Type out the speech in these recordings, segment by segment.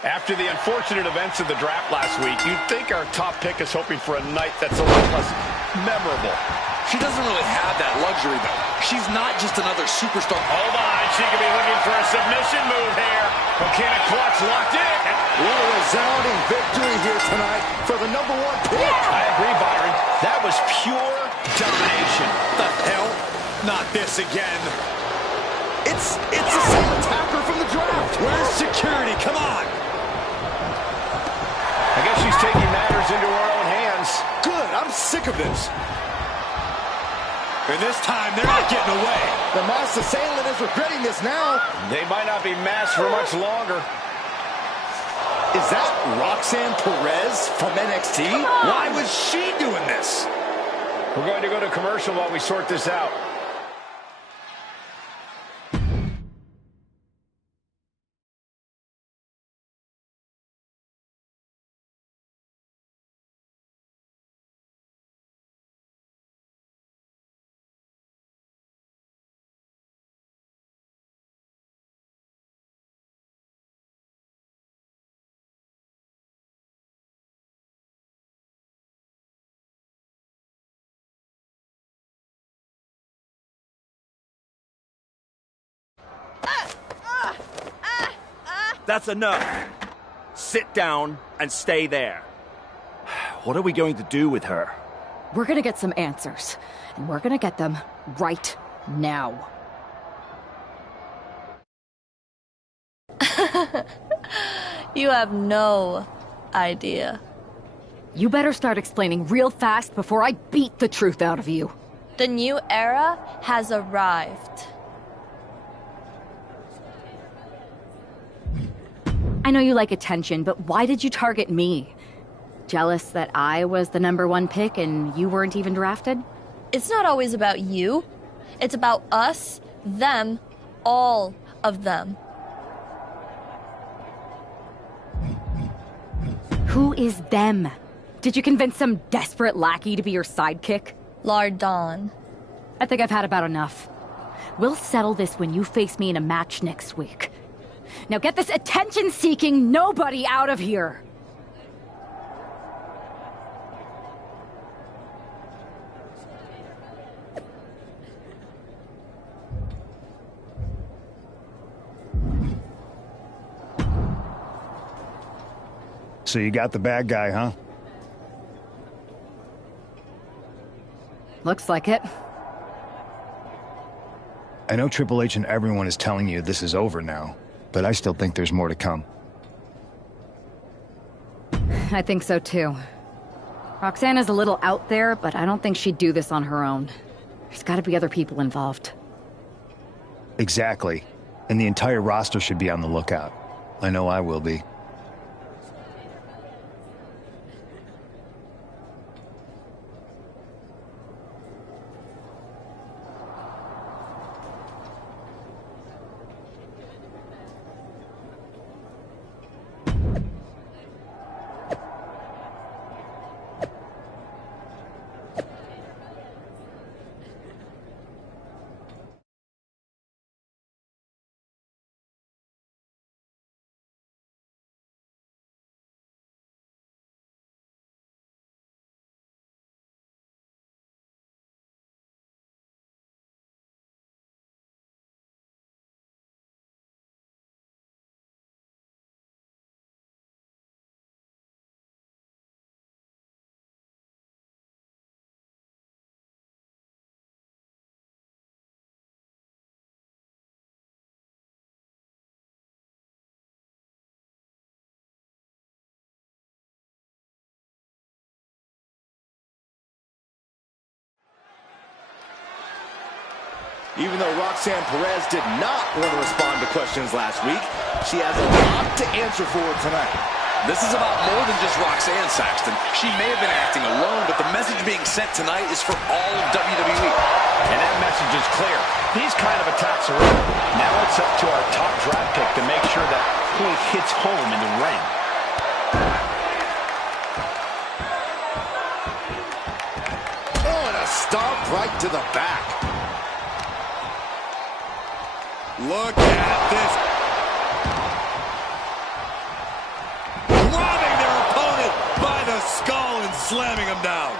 After the unfortunate events of the draft last week, you'd think our top pick is hoping for a night that's a little less memorable. She doesn't really have that luxury, though. She's not just another superstar. Hold on, she could be looking for a submission move here. Mechanic clutch locked in. What a resounding victory here tonight for the #1 pick. I agree, Byron. That was pure domination. The hell? Not this again. It's the same attacker from the draft. Where's security? Come on. I guess she's taking matters into her own hands. Good, I'm sick of this. And this time, they're not getting away. The masked assailant is regretting this now. They might not be masked for much longer. Is that Roxanne Perez from NXT? Why was she doing this? We're going to go to commercial while we sort this out. That's enough. Sit down and stay there. What are we going to do with her? We're gonna get some answers, and we're gonna get them right now. You have no idea. You better start explaining real fast before I beat the truth out of you. The new era has arrived. I know you like attention, but why did you target me? Jealous that I was the #1 pick and you weren't even drafted? It's not always about you. It's about us, them, all of them. Who is them? Did you convince some desperate lackey to be your sidekick? Lardon. I think I've had about enough. We'll settle this when you face me in a match next week. Now get this attention-seeking nobody out of here! So you got the bad guy, huh? Looks like it. I know Triple H and everyone is telling you this is over now, but I still think there's more to come. I think so too. Roxanne is a little out there, but I don't think she'd do this on her own. There's gotta be other people involved. Exactly. And the entire roster should be on the lookout. I know I will be. Even though Roxanne Perez did not want to respond to questions last week, she has a lot to answer for tonight. This is about more than just Roxanne, Saxton. She may have been acting alone, but the message being sent tonight is for all of WWE. And that message is clear. These kind of attacks are over. Now it's up to our top draft pick to make sure that point hits home in the ring. Oh, and a stomp right to the back. Look at this. slamming him down.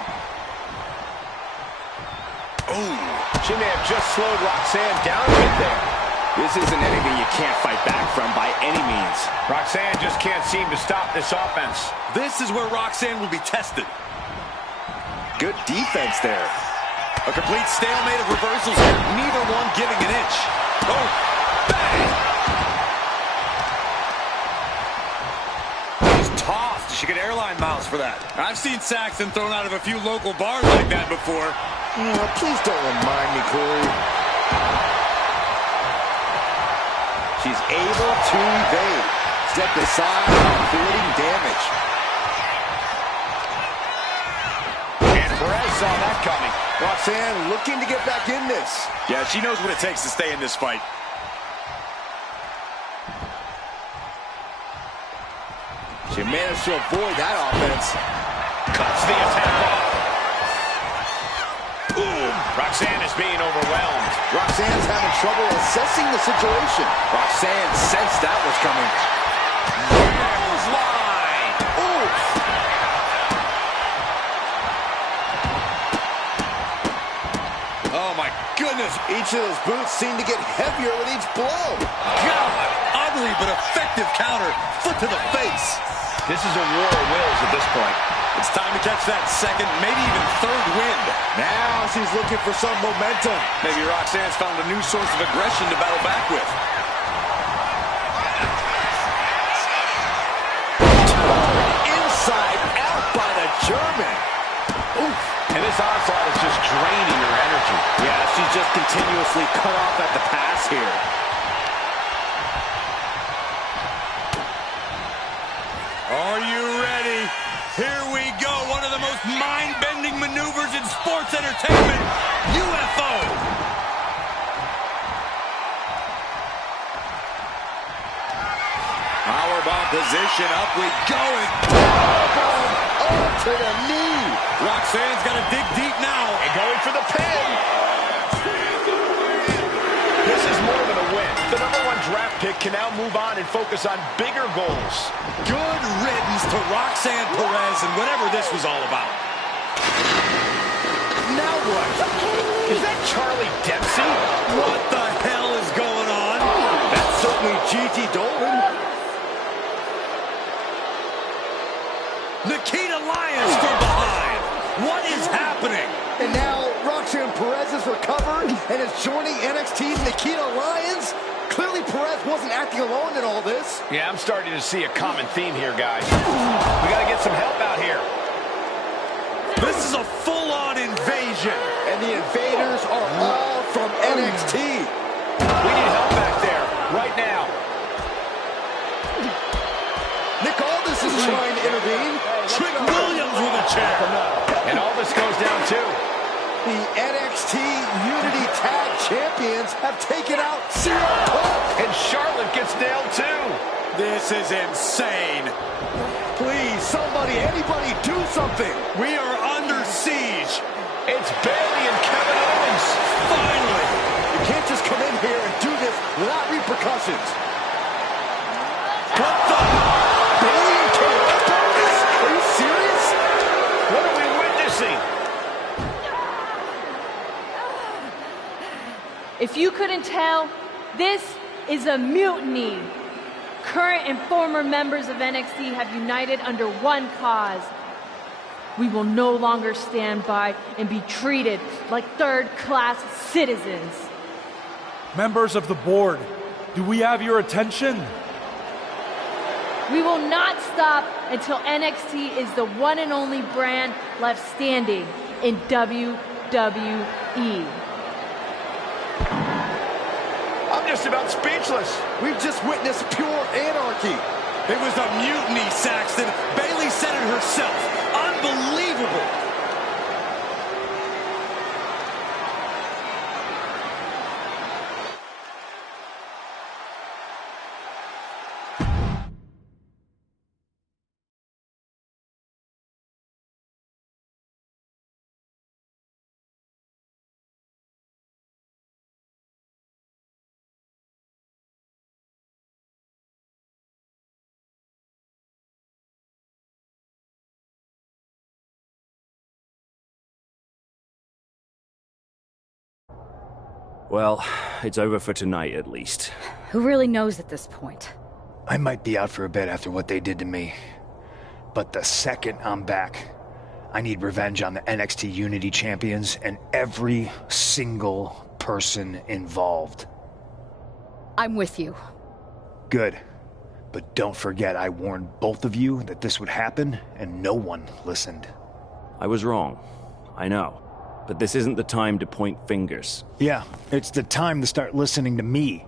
Ooh. She may have just slowed Roxanne down a bit there. This isn't anything you can't fight back from by any means. Roxanne just can't seem to stop this offense. This is where Roxanne will be tested. Good defense there. A complete stalemate of reversals here, neither one giving an inch. Oh, bang! She's tossed. She could airline miles for that. I've seen Saxton thrown out of a few local bars like that before. Please don't remind me, Corey. She's able to evade. Step aside, avoiding damage. And Perez saw that coming. Roxanne looking to get back in this. Yeah, she knows what it takes to stay in this fight. She managed to avoid that offense. Cuts the attack off. Boom! Roxanne is being overwhelmed. Roxanne's having trouble assessing the situation. Roxanne sensed that was coming. Line. Oof! Oh, my goodness. Each of those boots seem to get heavier with each blow. God, ugly but effective counter. Foot to the face. This is a war of wills at this point. It's time to catch that second, maybe even third wind. Now she's looking for some momentum. Maybe Roxanne's found a new source of aggression to battle back with. Inside out by the German. Oof. And this onslaught is just draining her energy. Yeah, she's just continuously cut off at the pass here. Are you ready? Here we go. One of the most mind-bending maneuvers in sports entertainment. UFO. Powerbomb position. Up we go. Powerbomb up to the knee. Roxanne's got to dig deep now. And going for the pin. This is more than a win. The #1 draft pick can now move on and focus on bigger goals. Good riddance to Roxanne Perez and whatever this was all about. Now what? Is that Charlie Dempsey? What the hell is going on? That's certainly Gigi Dolan. Nikita Lyons from behind. What is happening? And now Roxanne Perez is recovered and is joining NXT's Nikita Lyons. Clearly Perez wasn't acting alone in all this. Yeah, I'm starting to see a common theme here, guys. We got to get some help out here. This is a full-on invasion. And the invaders are all from NXT. We need help back there, right now. Nick Aldis is trying to intervene. Trick Williams with a chair. And all this goes down, too. The NXT Unity Tag Champions have taken out CM Punk. And Charlotte gets nailed, too. This is insane. Please, somebody, anybody, do something. We are under siege. It's Bayley and Kevin Owens. Finally. You can't just come in here and do this without repercussions. What the? Bayley and Kevin Owens? Are you serious? What are we witnessing? If you couldn't tell, this is a mutiny. Current and former members of NXT have united under one cause. We will no longer stand by and be treated like third-class citizens. Members of the board, do we have your attention? We will not stop until NXT is the one and only brand left standing in WWE. I'm just about speechless. We've just witnessed pure anarchy. It was a mutiny, Saxton. Bayley said it herself. Unbelievable. Well, it's over for tonight at least. Who really knows at this point? I might be out for a bit after what they did to me. But the second I'm back, I need revenge on the NXT Unity Champions and every single person involved. I'm with you. Good. But don't forget I warned both of you that this would happen, and no one listened. I was wrong. I know. But this isn't the time to point fingers. Yeah, it's the time to start listening to me.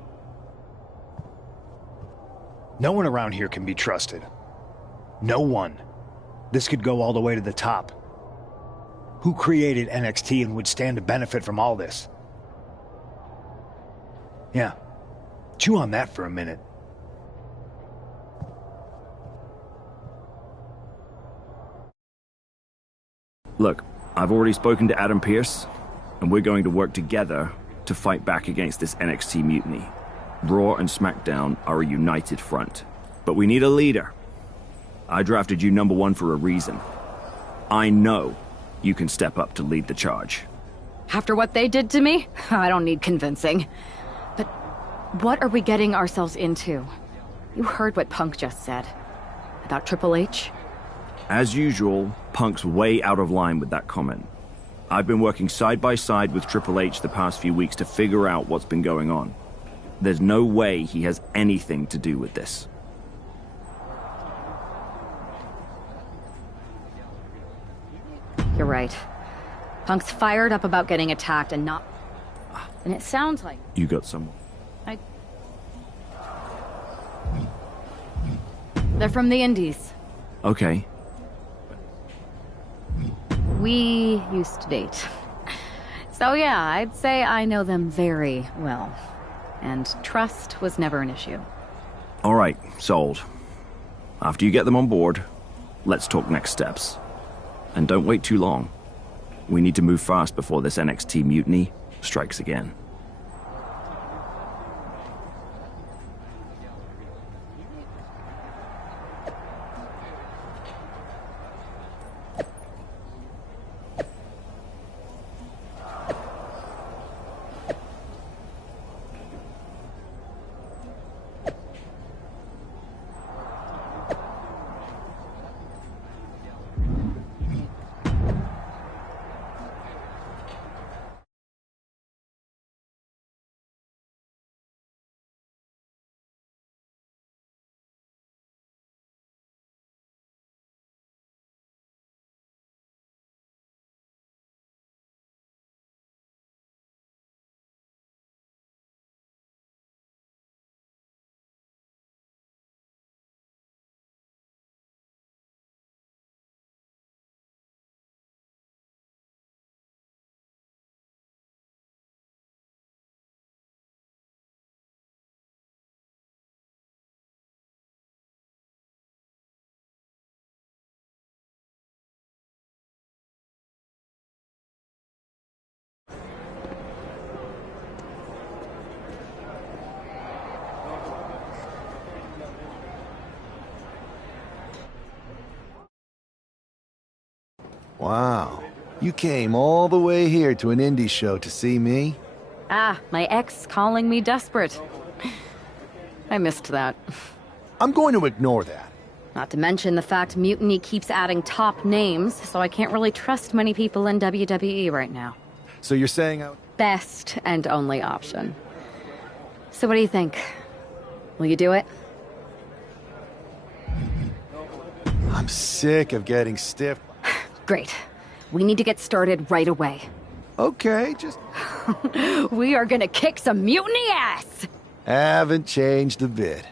No one around here can be trusted. No one. This could go all the way to the top. Who created NXT and would stand to benefit from all this? Yeah. Chew on that for a minute. Look, I've already spoken to Adam Pearce, and we're going to work together to fight back against this NXT mutiny. Raw and SmackDown are a united front. But we need a leader. I drafted you #1 for a reason. I know you can step up to lead the charge. After what they did to me, I don't need convincing. But what are we getting ourselves into? You heard what Punk just said. About Triple H? As usual, Punk's way out of line with that comment. I've been working side by side with Triple H the past few weeks to figure out what's been going on. There's no way he has anything to do with this. You're right. Punk's fired up about getting attacked and not... And it sounds like... You got someone. They're from the Indies. Okay. We used to date. So yeah, I'd say I know them very well. And trust was never an issue. All right, sold. After you get them on board, let's talk next steps. And don't wait too long. We need to move fast before this NXT mutiny strikes again. Wow. You came all the way here to an indie show to see me? Ah, my ex calling me desperate. I missed that. I'm going to ignore that. Not to mention the fact Mutiny keeps adding top names, so I can't really trust many people in WWE right now. So you're saying Best and only option. So what do you think? Will you do it? I'm sick of getting stiff. Great. We need to get started right away. Okay, just... We are gonna kick some mutiny ass! Haven't changed a bit.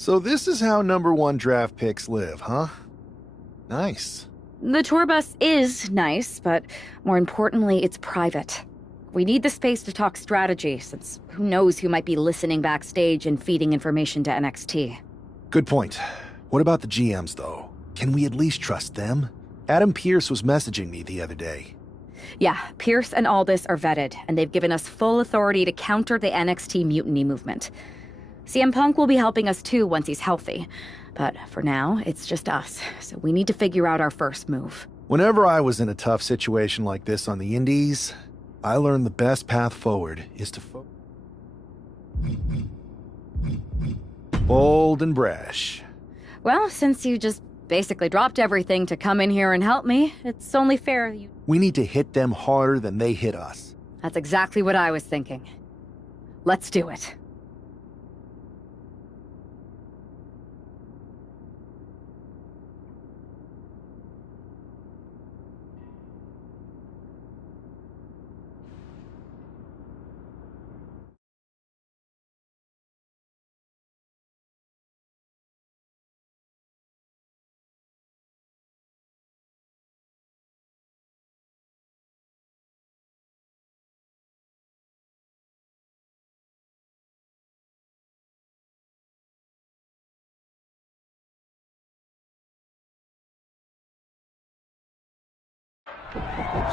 So this is how #1 draft picks live, huh? Nice. The tour bus is nice, but more importantly, it's private. We need the space to talk strategy, since who knows who might be listening backstage and feeding information to NXT. Good point. What about the GMs, though? Can we at least trust them? Adam Pearce was messaging me the other day. Yeah, Pierce and Aldis are vetted, and they've given us full authority to counter the NXT mutiny movement. CM Punk will be helping us too once he's healthy. But for now, it's just us, so we need to figure out our first move. Whenever I was in a tough situation like this on the Indies, I learned the best path forward is to bold and brash. Well, since you just basically dropped everything to come in here and help me, it's only fair you... We need to hit them harder than they hit us. That's exactly what I was thinking. Let's do it.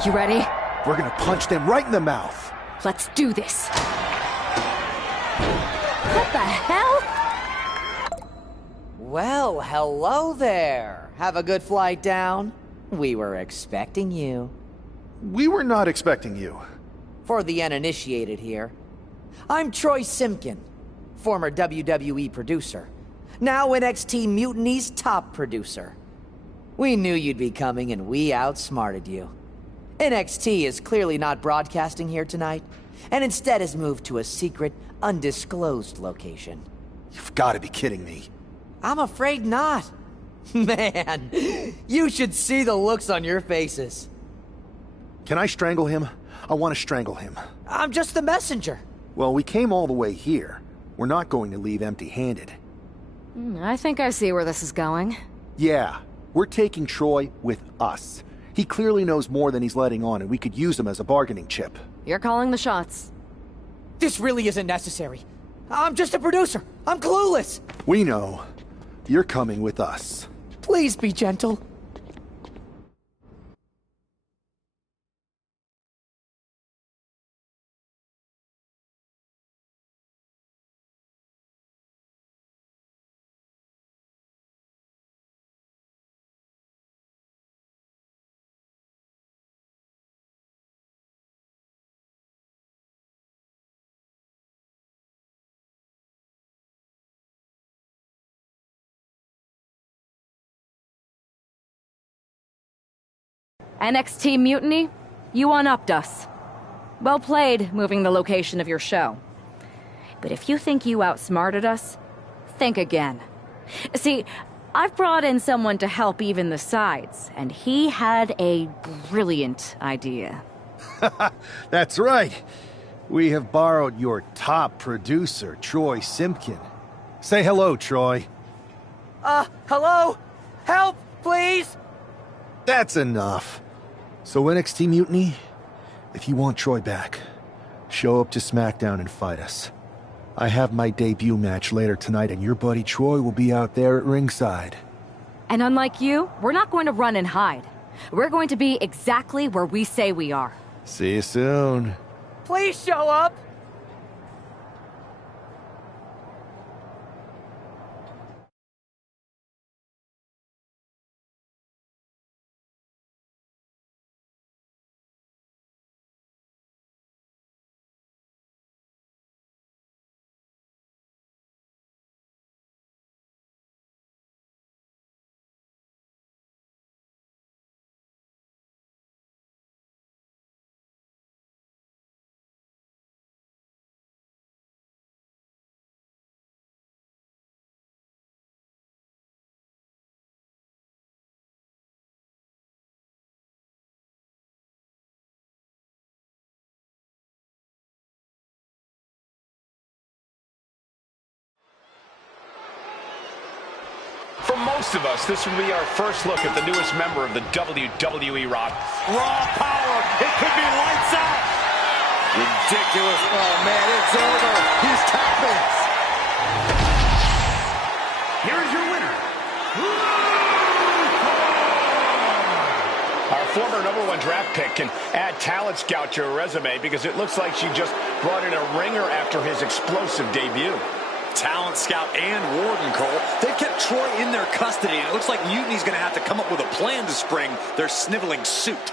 You ready? We're gonna punch them right in the mouth. Let's do this. What the hell? Well, hello there. Have a good flight down. We were expecting you. We were not expecting you. For the uninitiated here, I'm Troy Simkin, former WWE producer, now NXT Mutiny's top producer. We knew you'd be coming and we outsmarted you. NXT is clearly not broadcasting here tonight, and instead has moved to a secret, undisclosed location. You've got to be kidding me. I'm afraid not. Man, you should see the looks on your faces. Can I strangle him? I want to strangle him. I'm just the messenger. Well, we came all the way here. We're not going to leave empty-handed. I think I see where this is going. Yeah, we're taking Troy with us. He clearly knows more than he's letting on, and we could use him as a bargaining chip. You're calling the shots. This really isn't necessary. I'm just a producer. I'm clueless. We know. You're coming with us. Please be gentle. NXT Mutiny, you one-upped us. Well played, moving the location of your show. But if you think you outsmarted us, think again. See, I've brought in someone to help even the sides, and he had a brilliant idea. That's right. We have borrowed your top producer, Troy Simpkin. Say hello, Troy. Hello? Help, please? That's enough. So NXT Mutiny, if you want Troy back, show up to SmackDown and fight us. I have my debut match later tonight, and your buddy Troy will be out there at ringside. And unlike you, we're not going to run and hide. We're going to be exactly where we say we are. See you soon. Please show up. For most of us, this will be our first look at the newest member of the WWE Rock. Raw power. It could be lights out. Ridiculous. Oh, man, it's over. He's tapping. Here's your winner. Our former #1 draft pick can add talent scout to her resume because it looks like she just brought in a ringer after his explosive debut. Talent scout and warden, Cole. They've kept Troy in their custody, and it looks like Mutiny's going to have to come up with a plan to spring their sniveling suit.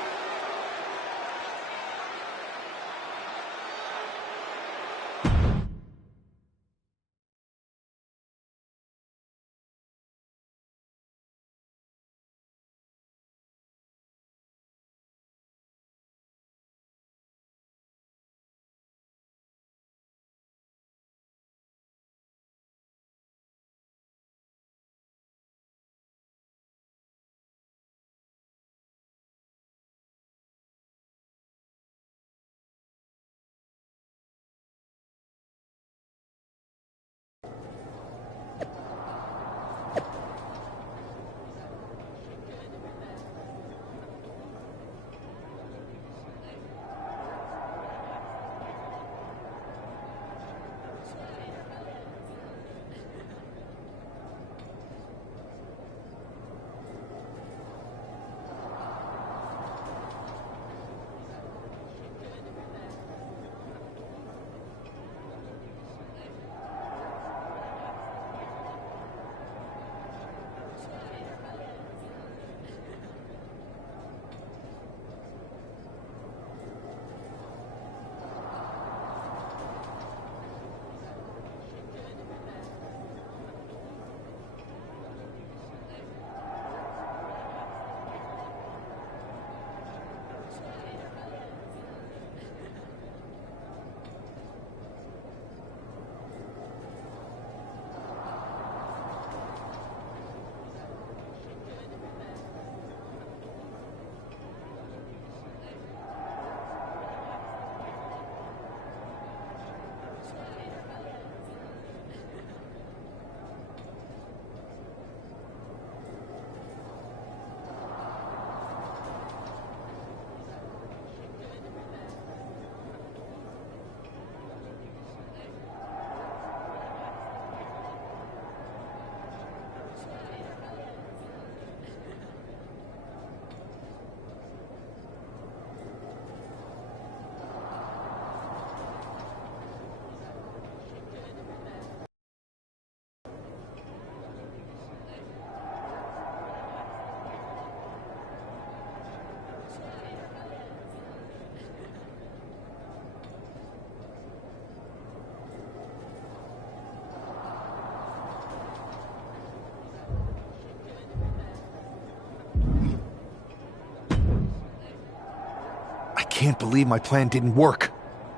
I can't believe my plan didn't work.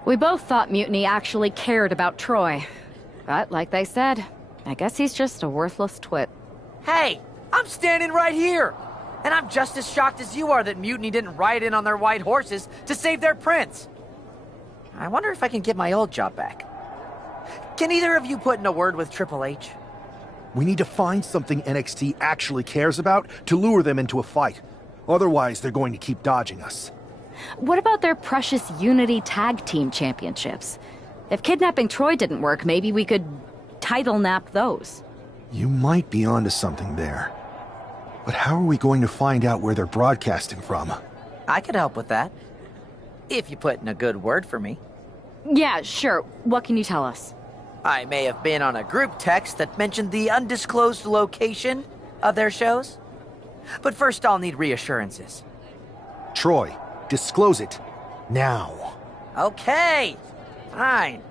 We both thought Mutiny actually cared about Troy. But like they said, I guess he's just a worthless twit. Hey, I'm standing right here. And I'm just as shocked as you are that Mutiny didn't ride in on their white horses to save their prince. I wonder if I can get my old job back. Can either of you put in a word with Triple H? We need to find something NXT actually cares about to lure them into a fight. Otherwise, they're going to keep dodging us. What about their precious Unity Tag Team Championships? If kidnapping Troy didn't work, maybe we could title nap those. You might be onto something there. But how are we going to find out where they're broadcasting from? I could help with that. If you put in a good word for me. Yeah, sure. What can you tell us? I may have been on a group text that mentioned the undisclosed location of their shows. But first I'll need reassurances. Troy, disclose it. Now. Okay. Fine.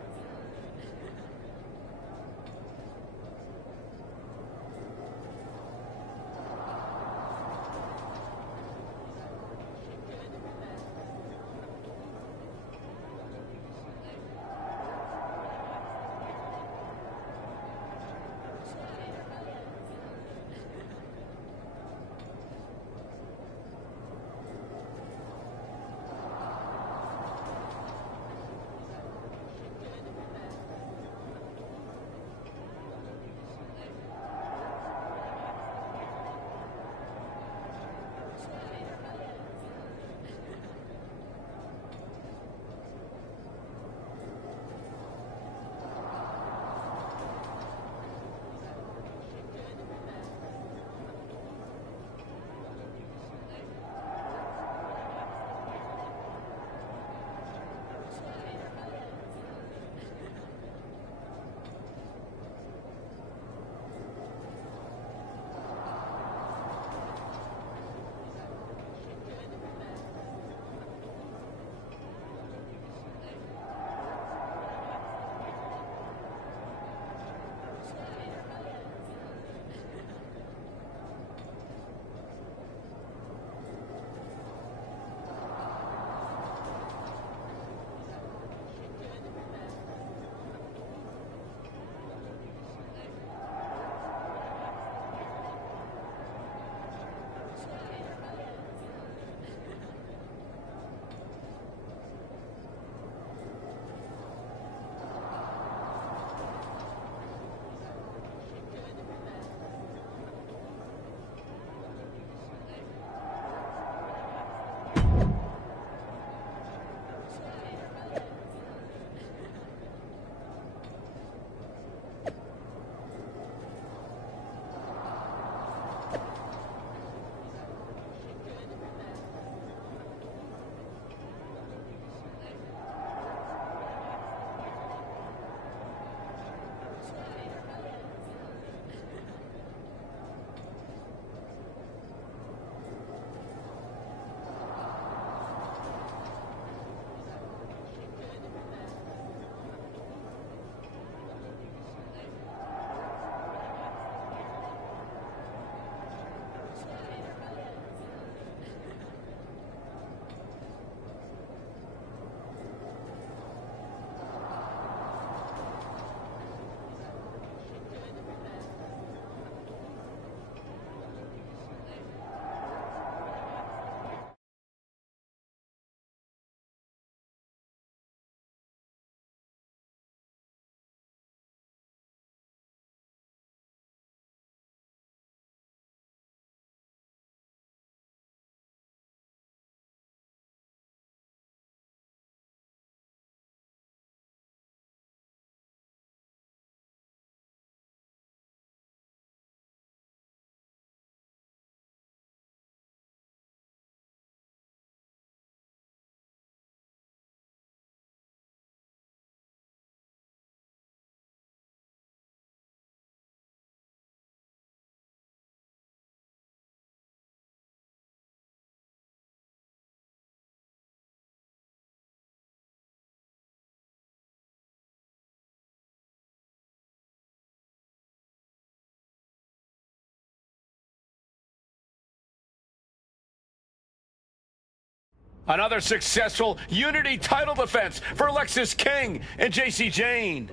Another successful Unity title defense for Lexis King and JC Jane.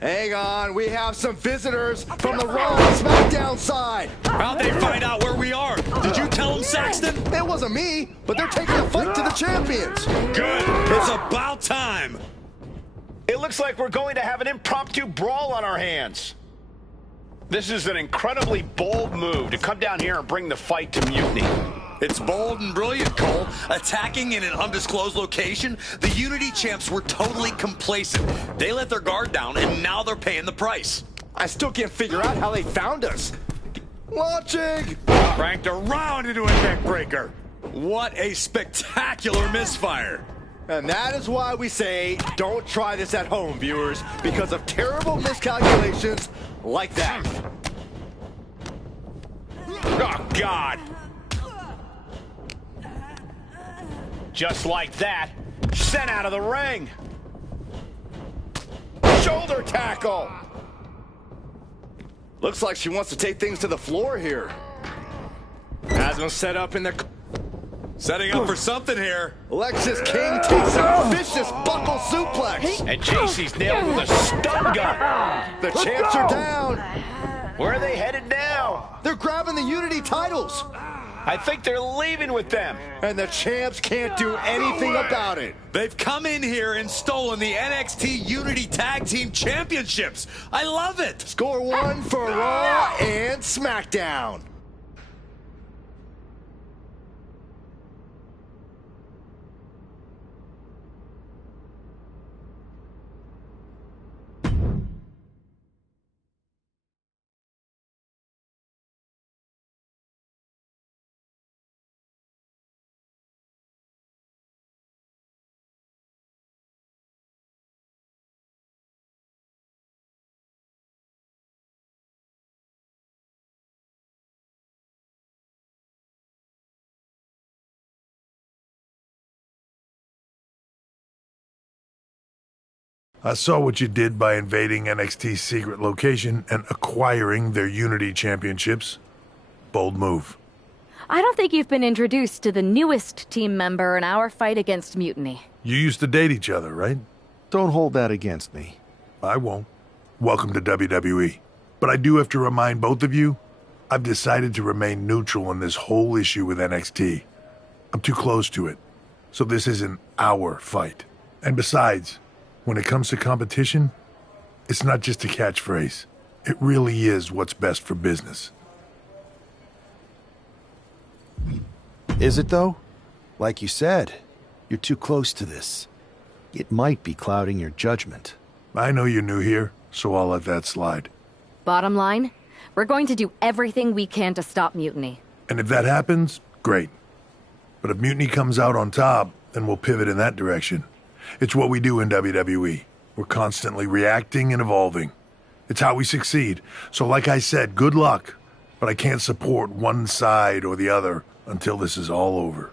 Hang on, we have some visitors from the Raw and SmackDown side. How'd they find out where we are? Did you tell them, Saxton? It wasn't me, but they're taking the fight to the champions. Good. It's about time. It looks like we're going to have an impromptu brawl on our hands. This is an incredibly bold move to come down here and bring the fight to Mutiny. It's bold and brilliant, Cole. Attacking in an undisclosed location, the Unity champs were totally complacent. They let their guard down, and now they're paying the price. I still can't figure out how they found us. Launching! Cranked around into a neck breaker. What a spectacular misfire. And that is why we say, don't try this at home, viewers, because of terrible miscalculations like that. Oh, God. Just like that, sent out of the ring. Shoulder tackle. Looks like she wants to take things to the floor here. Has them set up in the... Setting up for something here. Lexis King takes a vicious buckle suplex. And JC's nailed with a stun gun. The champs are down. Where are they headed now? They're grabbing the Unity titles. I think they're leaving with them. And the champs can't do anything about it. They've come in here and stolen the NXT Unity Tag Team Championships. I love it. Score one for Raw and SmackDown. I saw what you did by invading NXT's secret location and acquiring their Unity championships. Bold move. I don't think you've been introduced to the newest team member in our fight against Mutiny. You used to date each other, right? Don't hold that against me. I won't. Welcome to WWE. But I do have to remind both of you, I've decided to remain neutral in this whole issue with NXT. I'm too close to it. So this isn't our fight. And besides, when it comes to competition, it's not just a catchphrase. It really is what's best for business. Is it, though? Like you said, you're too close to this. It might be clouding your judgment. I know you're new here, so I'll let that slide. Bottom line, we're going to do everything we can to stop Mutiny. And if that happens, great. But if Mutiny comes out on top, then we'll pivot in that direction. It's what we do in WWE. We're constantly reacting and evolving. It's how we succeed. So like I said, good luck. But I can't support one side or the other until this is all over.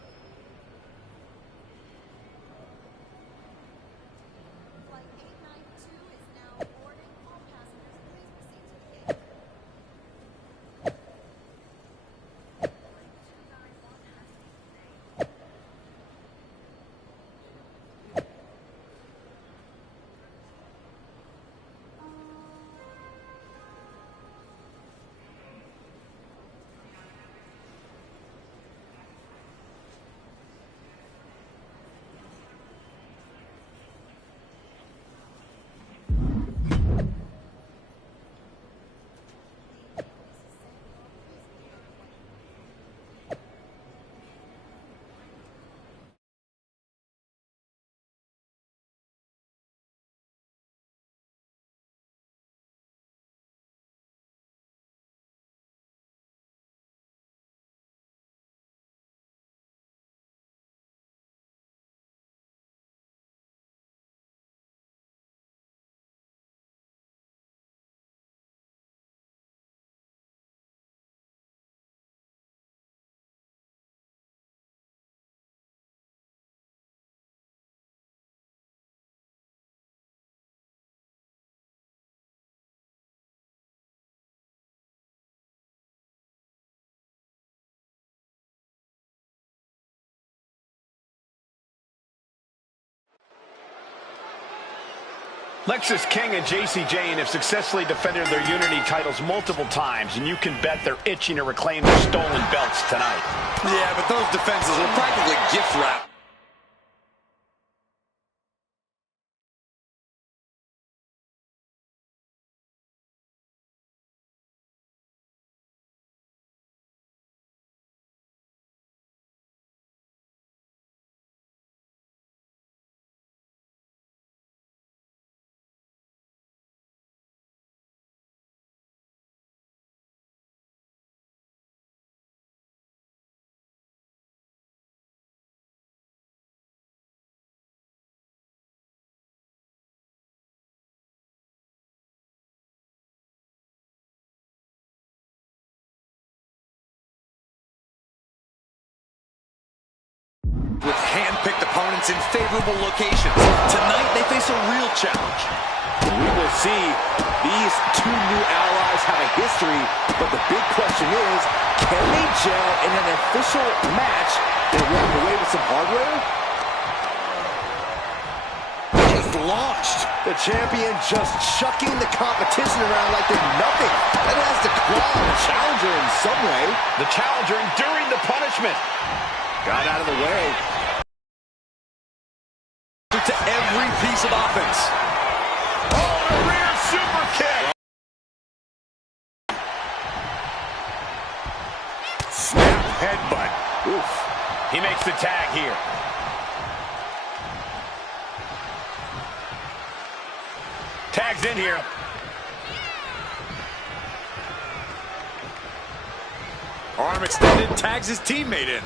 Lexis King and JC Jane have successfully defended their Unity titles multiple times, and you can bet they're itching to reclaim their stolen belts tonight. Yeah, but those defenses were practically gift wrap. With hand-picked opponents in favorable locations. Tonight, they face a real challenge. We will see. These two new allies have a history, but the big question is, can they gel in an official match and walk away with some hardware? Just launched. The champion just chucking the competition around like they're nothing. That has to claw the challenger in some way. The challenger enduring the punishment. Got out of the way. To every piece of offense. Oh, the rear super kick. Snap headbutt. Oof. He makes the tag here. Tag's in here. Arm extended, tags his teammate in.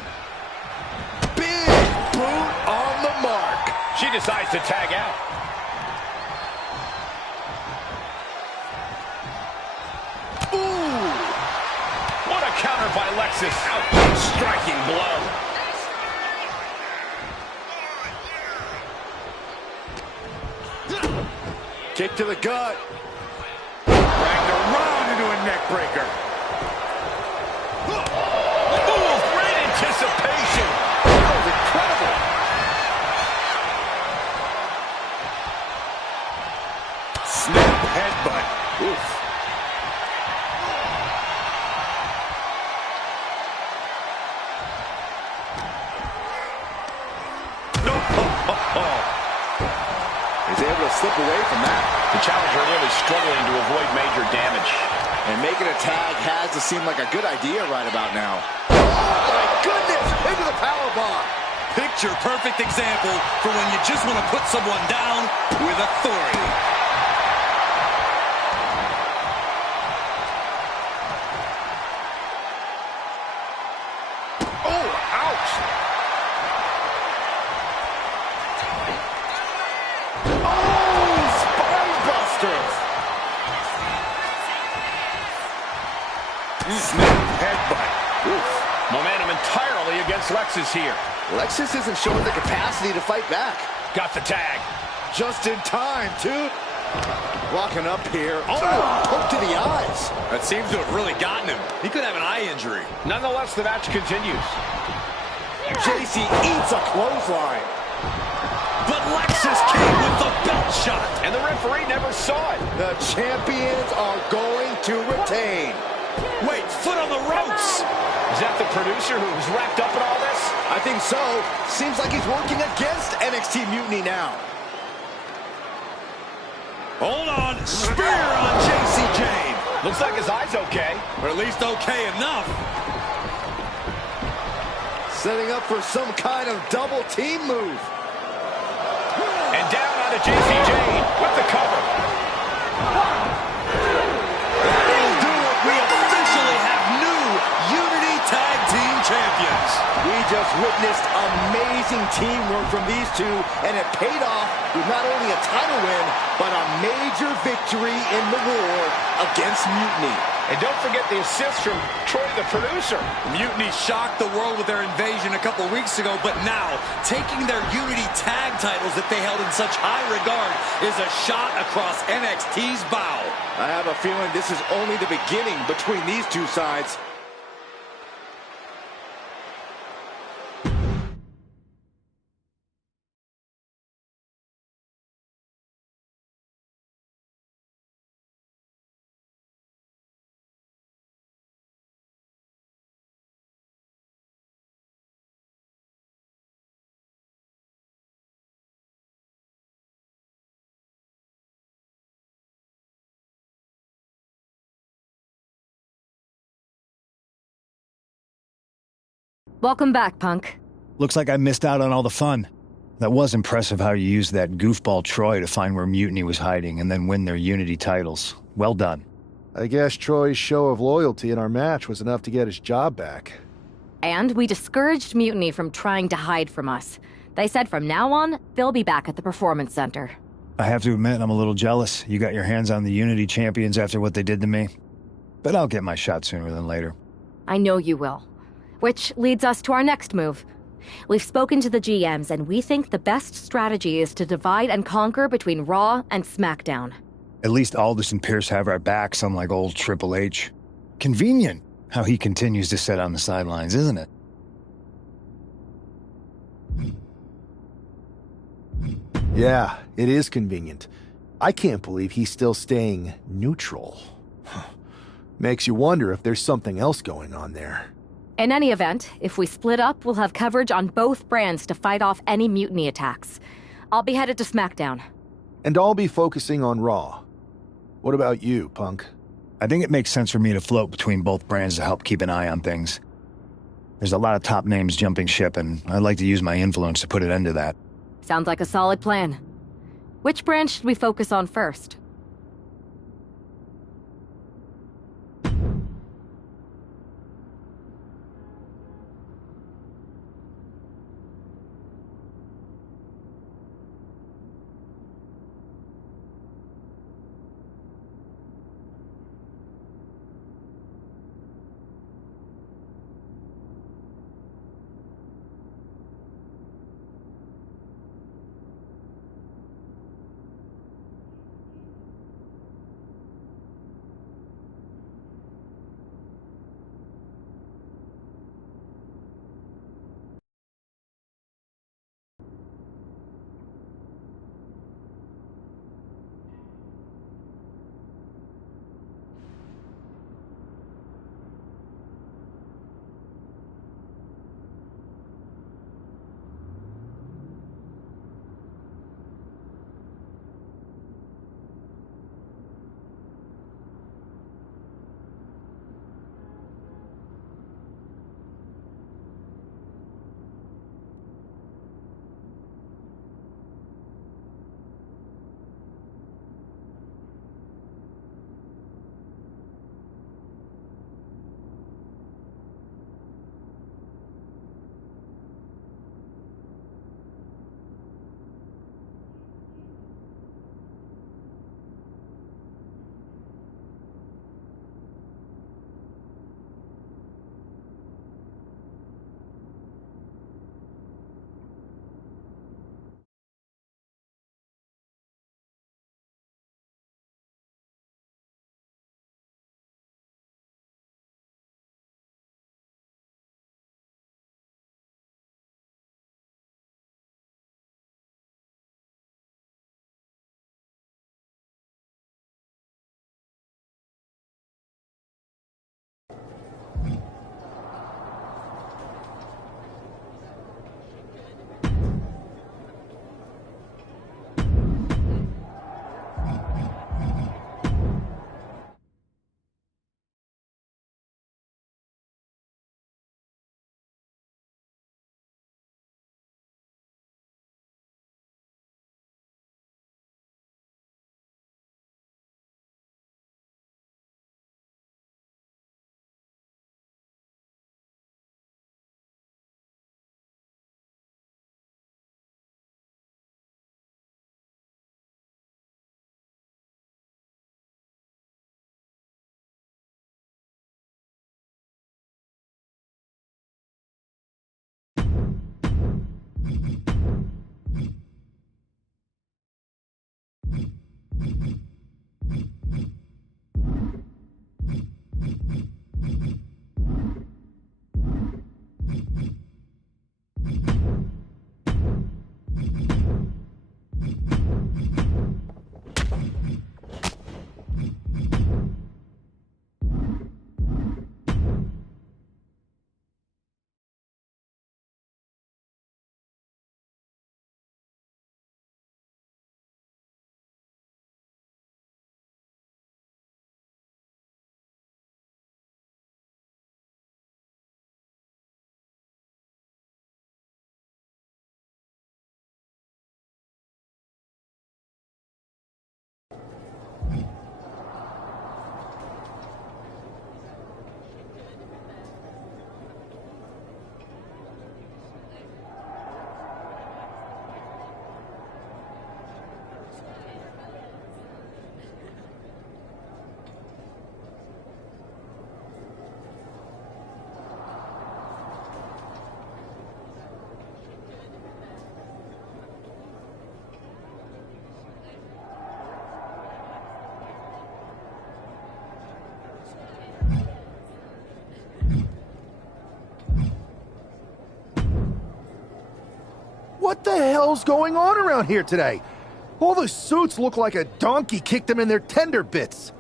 Big boot on the mark. She decides to tag out. Ooh. What a counter by Lexis. Ouch. Striking blow. Kick to the gut. Dragged around into a neck breaker. Ooh, great anticipation. That was incredible. Snap headbutt. Oof. He's able to slip away from that. The challenger really struggling to avoid major damage. And making a tag has to seem like a good idea right about now. Oh, my goodness. Into the powerbomb. Picture perfect example for when you just want to put someone down with authority. Oh, ouch. Oh, spine busters. Snap headbutt. Oof. Momentum entirely against Lexis here. Lexis isn't showing the capacity to fight back. Got the tag. Just in time, too. Walking up here. Oh, hook to the eyes. That seems to have really gotten him. He could have an eye injury. Nonetheless, the match continues. JC eats a clothesline. But Lexis came with the belt shot. And the referee never saw it. The champions are going to retain. Wait, foot on the ropes. Is that the producer who's wrapped up in all this? I think so. Seems like he's working against NXT Mutiny now. Hold on. Spear on JC Jane. Looks like his eye's okay. Or at least okay enough. Setting up for some kind of double team move. And down onto JC Jane with the cover. That'll do it. We officially have new Unity Tag Team Champions. We just witnessed amazing teamwork from these two, and it paid off with not only a title win, but a major victory in the war against Mutiny. And don't forget the assist from Troy, the producer. Mutiny shocked the world with their invasion a couple weeks ago, but now, taking their Unity tag titles that they held in such high regard is a shot across NXT's bow. I have a feeling this is only the beginning between these two sides. Welcome back, Punk. Looks like I missed out on all the fun. That was impressive how you used that goofball Troy to find where Mutiny was hiding and then win their Unity titles. Well done. I guess Troy's show of loyalty in our match was enough to get his job back. And we discouraged Mutiny from trying to hide from us. They said from now on, they'll be back at the Performance Center. I have to admit, I'm a little jealous. You got your hands on the Unity champions after what they did to me. But I'll get my shot sooner than later. I know you will. Which leads us to our next move. We've spoken to the GMs, and we think the best strategy is to divide and conquer between Raw and SmackDown. At least Aldous and Pierce have our backs, unlike old Triple H. Convenient how he continues to sit on the sidelines, isn't it? Yeah, it is convenient. I can't believe he's still staying neutral. Makes you wonder if there's something else going on there. In any event, if we split up, we'll have coverage on both brands to fight off any Mutiny attacks. I'll be headed to SmackDown. And I'll be focusing on Raw. What about you, Punk? I think it makes sense for me to float between both brands to help keep an eye on things. There's a lot of top names jumping ship, and I'd like to use my influence to put an end to that. Sounds like a solid plan. Which brand should we focus on first? What the hell's going on around here today? All the suits look like a donkey kicked them in their tender bits.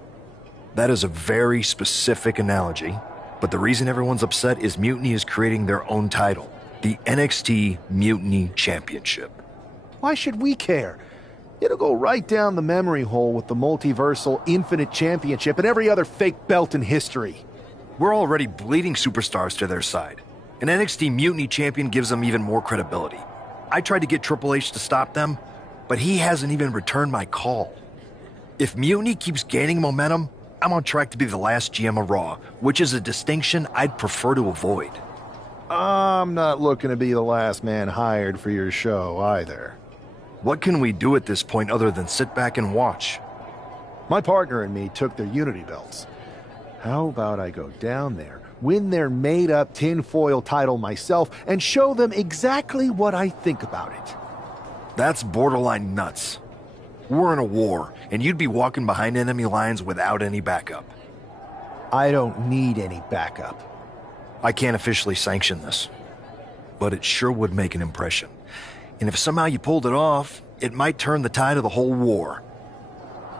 That is a very specific analogy, but the reason everyone's upset is Mutiny is creating their own title, the NXT Mutiny Championship. Why should we care? It'll go right down the memory hole with the multiversal Infinite Championship and every other fake belt in history. We're already bleeding superstars to their side. An NXT Mutiny champion gives them even more credibility. I tried to get Triple H to stop them, but he hasn't even returned my call. If Mutiny keeps gaining momentum, I'm on track to be the last GM of Raw, which is a distinction I'd prefer to avoid. I'm not looking to be the last man hired for your show either. What can we do at this point other than sit back and watch? My partner and me took their Unity belts. How about I go down there, win their made-up tinfoil title myself, and show them exactly what I think about it? That's borderline nuts. We're in a war, and you'd be walking behind enemy lines without any backup. I don't need any backup. I can't officially sanction this, but it sure would make an impression. And if somehow you pulled it off, it might turn the tide of the whole war.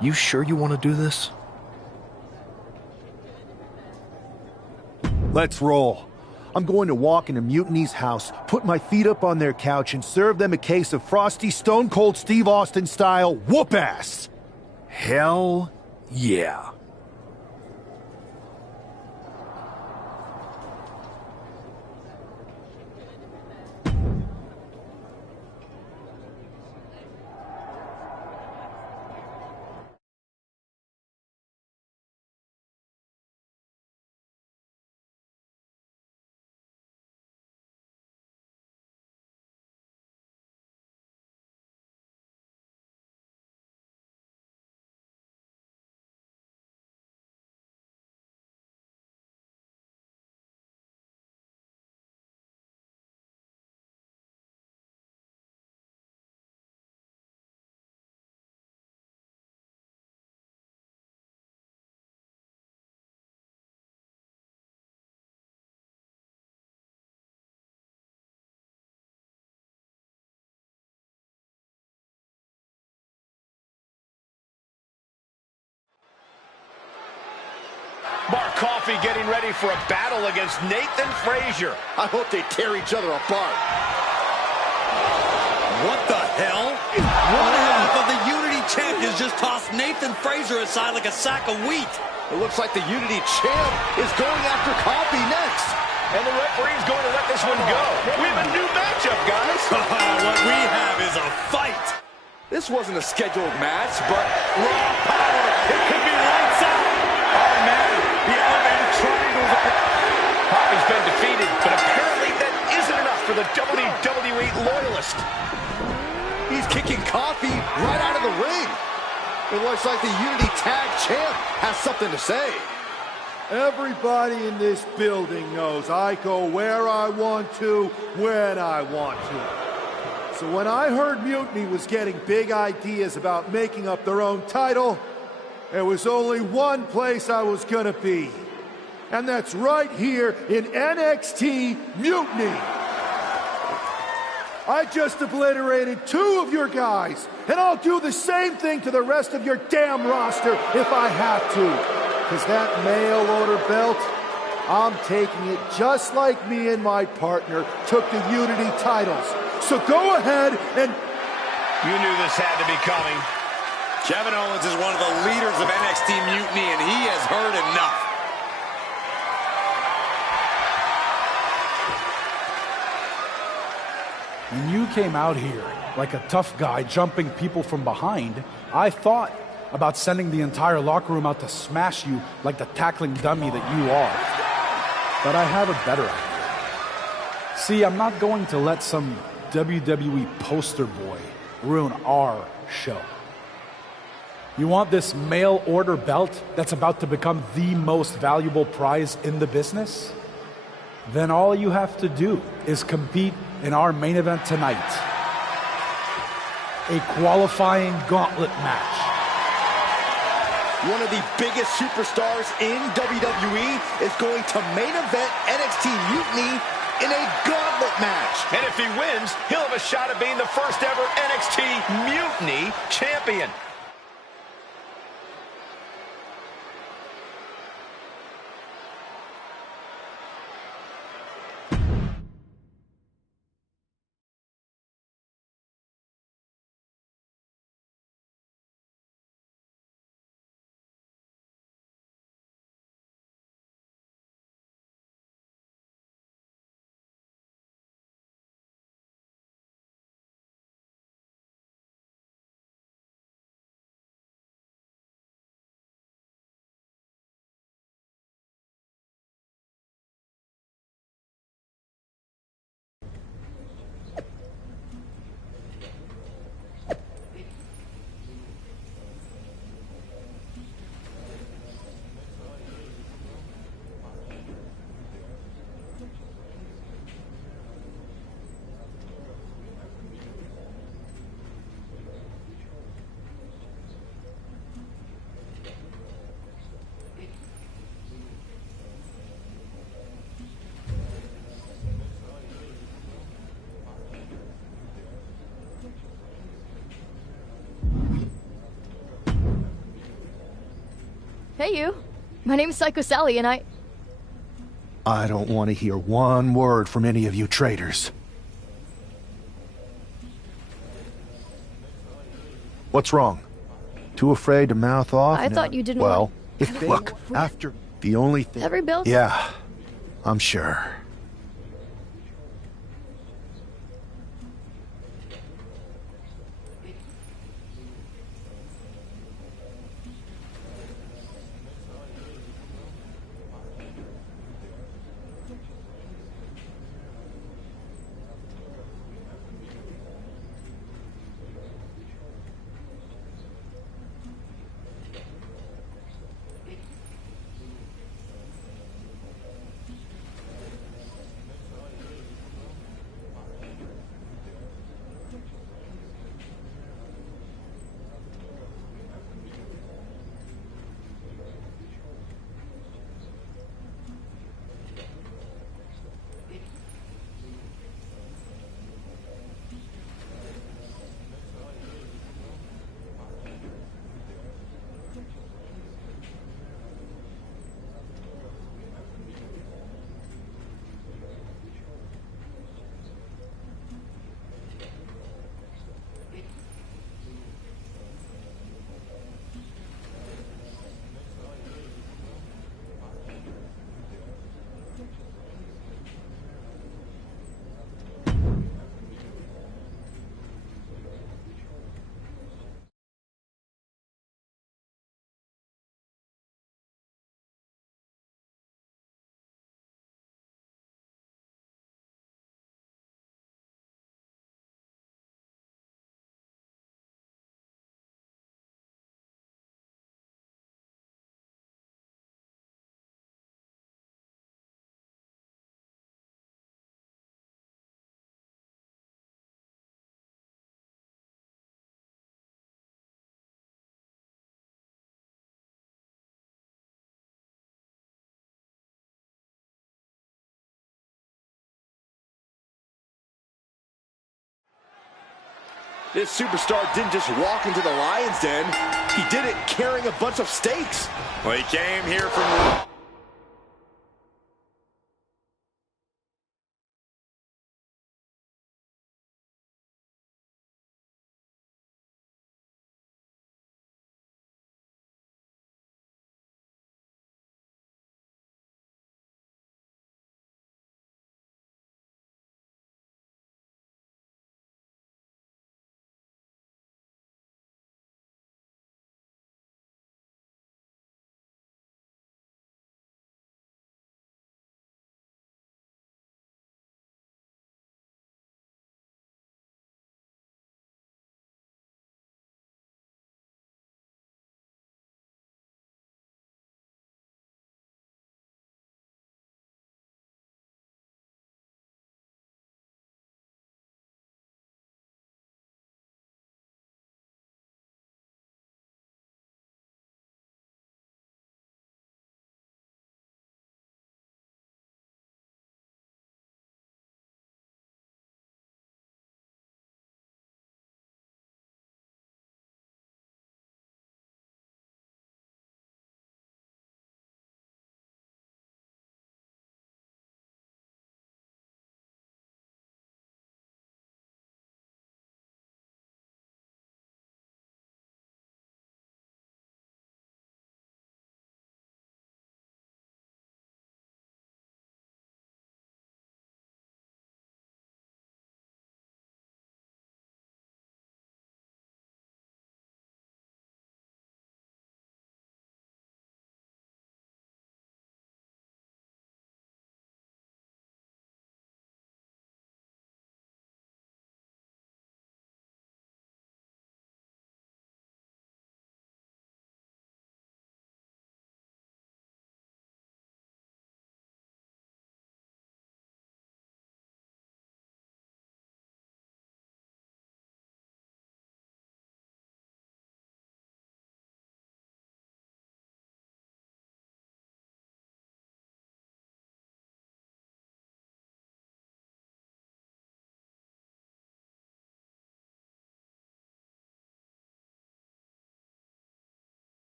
You sure you want to do this? Let's roll. I'm going to walk into Mutiny's house, put my feet up on their couch, and serve them a case of frosty Stone Cold Steve Austin style whoop-ass. Hell yeah. Mark Coffey getting ready for a battle against Nathan Frazier. I hope they tear each other apart. What the hell? One half of the Unity champions just tossed Nathan Frazier aside like a sack of wheat. It looks like the Unity champ is going after Coffey next. And the referee's going to let this one go. We have a new matchup, guys. What we have is a fight. This wasn't a scheduled match, but raw power. It could be lights out. Oh, man. The elevated triangles. Coffey's been defeated, but apparently that isn't enough for the WWE loyalist. He's kicking Coffey right out of the ring. It looks like the Unity Tag Champ has something to say. Everybody in this building knows I go where I want to, when I want to. So when I heard Mutiny was getting big ideas about making up their own title, there was only one place I was gonna be. And that's right here in NXT Mutiny. I just obliterated 2 of your guys, and I'll do the same thing to the rest of your damn roster if I have to. Because that mail order belt, I'm taking it just like me and my partner took the Unity titles. So go ahead and... You knew this had to be coming. Kevin Owens is one of the leaders of NXT Mutiny, and he has heard enough. When you came out here like a tough guy jumping people from behind, I thought about sending the entire locker room out to smash you like the tackling dummy that you are. But I have a better idea. See, I'm not going to let some WWE poster boy ruin our show. You want this mail order belt that's about to become the most valuable prize in the business? Then all you have to do is compete in our main event tonight. A qualifying gauntlet match. One of the biggest superstars in WWE is going to main event NXT Mutiny in a gauntlet match. And if he wins, he'll have a shot at being the first ever NXT Mutiny champion. Hey, you. My name's Psycho Sally, and I don't want to hear one word from any of you traitors. What's wrong? Too afraid to mouth off? I thought you didn't Well, want... look, after the only thing... Every bill? Yeah, I'm sure. This superstar didn't just walk into the Lion's Den. He did it carrying a bunch of stakes. Well, he came here from...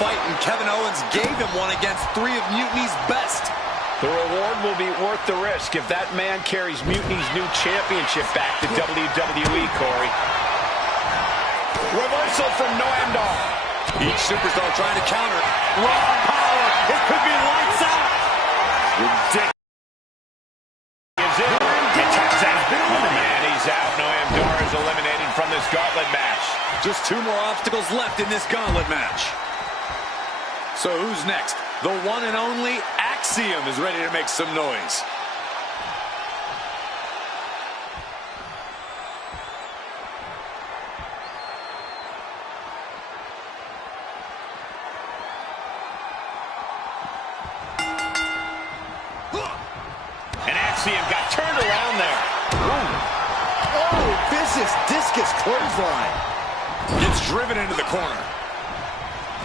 fight, and Kevin Owens gave him one against 3 of Mutiny's best. The reward will be worth the risk if that man carries Mutiny's new championship back to WWE, Corey. Reversal from Noam Dar. Each superstar trying to counter. Raw power. It could be lights out. Ridiculous. Is it? And taps out. Oh, man, he's out. Noam Dar is eliminated from this gauntlet match. Just 2 more obstacles left in this gauntlet match. So who's next? The one and only Axiom is ready to make some noise. And Axiom got turned around there. Oh, vicious discus clothesline. Gets driven into the corner.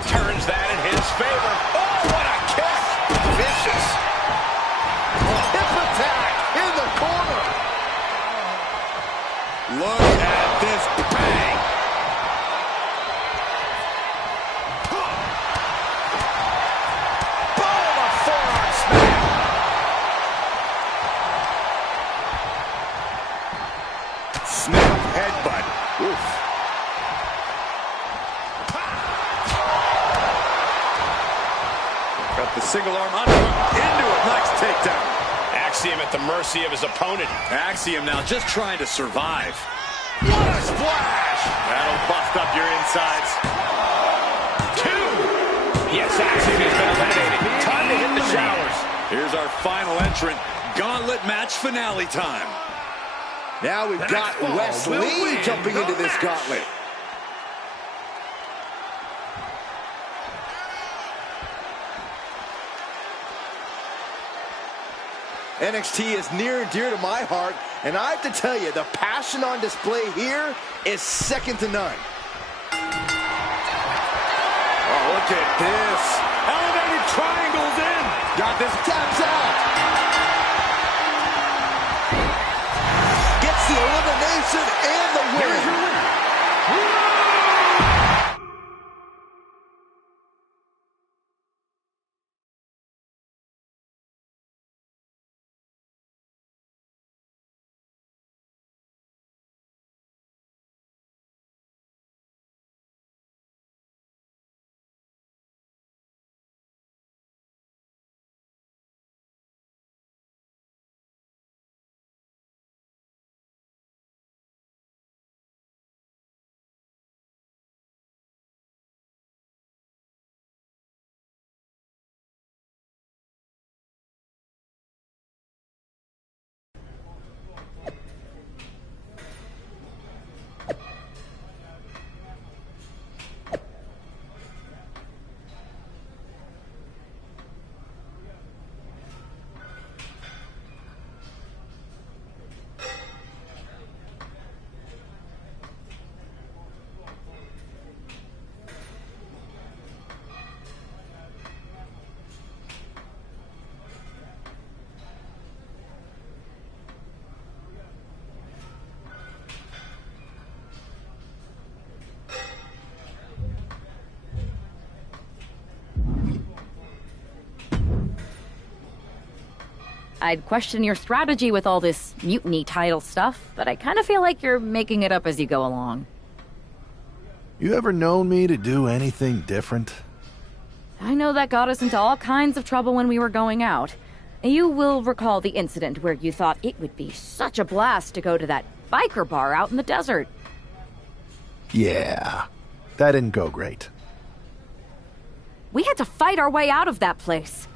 Turns that in his favor. Oh, what a kick! Vicious. Hip attack in the corner. Look at this bang. Boom, a forearm smack. Snap headbutt. Oof. Got the single arm under into a nice takedown. Axiom at the mercy of his opponent. Axiom now just trying to survive. What a splash! That'll bust up your insides. 2. Yes, Axiom has been eliminated. Time to hit the showers. Here's our final entrant. Gauntlet match finale time. Now we've got Wes Lee jumping into this gauntlet. NXT is near and dear to my heart, and I have to tell you, the passion on display here is second to none. Oh, look at this. Elevated triangles in. Got this. Taps out. Gets the elimination and the win. Here's your winner. I'd question your strategy with all this mutiny title stuff, but I kind of feel like you're making it up as you go along. You ever known me to do anything different? I know that got us into all kinds of trouble when we were going out. You will recall the incident where you thought it would be such a blast to go to that biker bar out in the desert. Yeah, that didn't go great. We had to fight our way out of that place.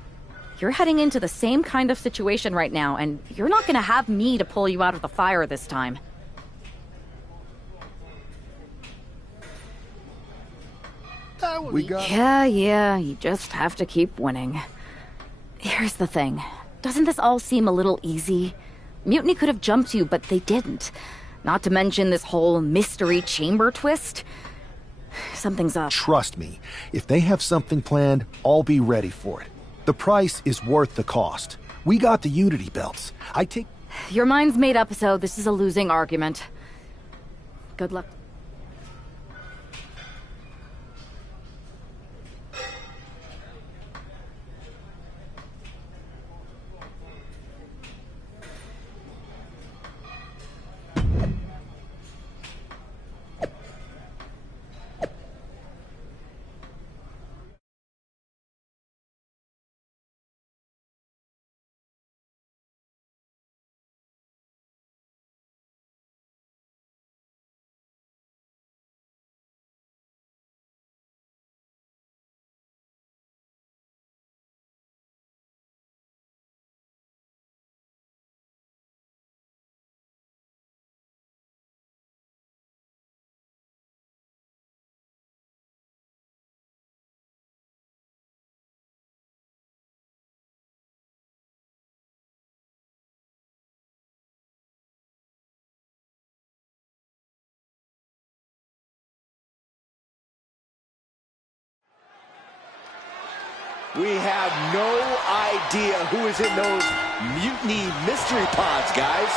You're heading into the same kind of situation right now, and you're not gonna have me to pull you out of the fire this time. Yeah, you just have to keep winning. Here's the thing. Doesn't this all seem a little easy? Mutiny could have jumped you, but they didn't. Not to mention this whole mystery chamber twist. Something's up. Trust me, if they have something planned, I'll be ready for it. The price is worth the cost. We got the Unity belts. Your mind's made up, so this is a losing argument. Good luck. We have no idea who is in those mutiny mystery pods, guys.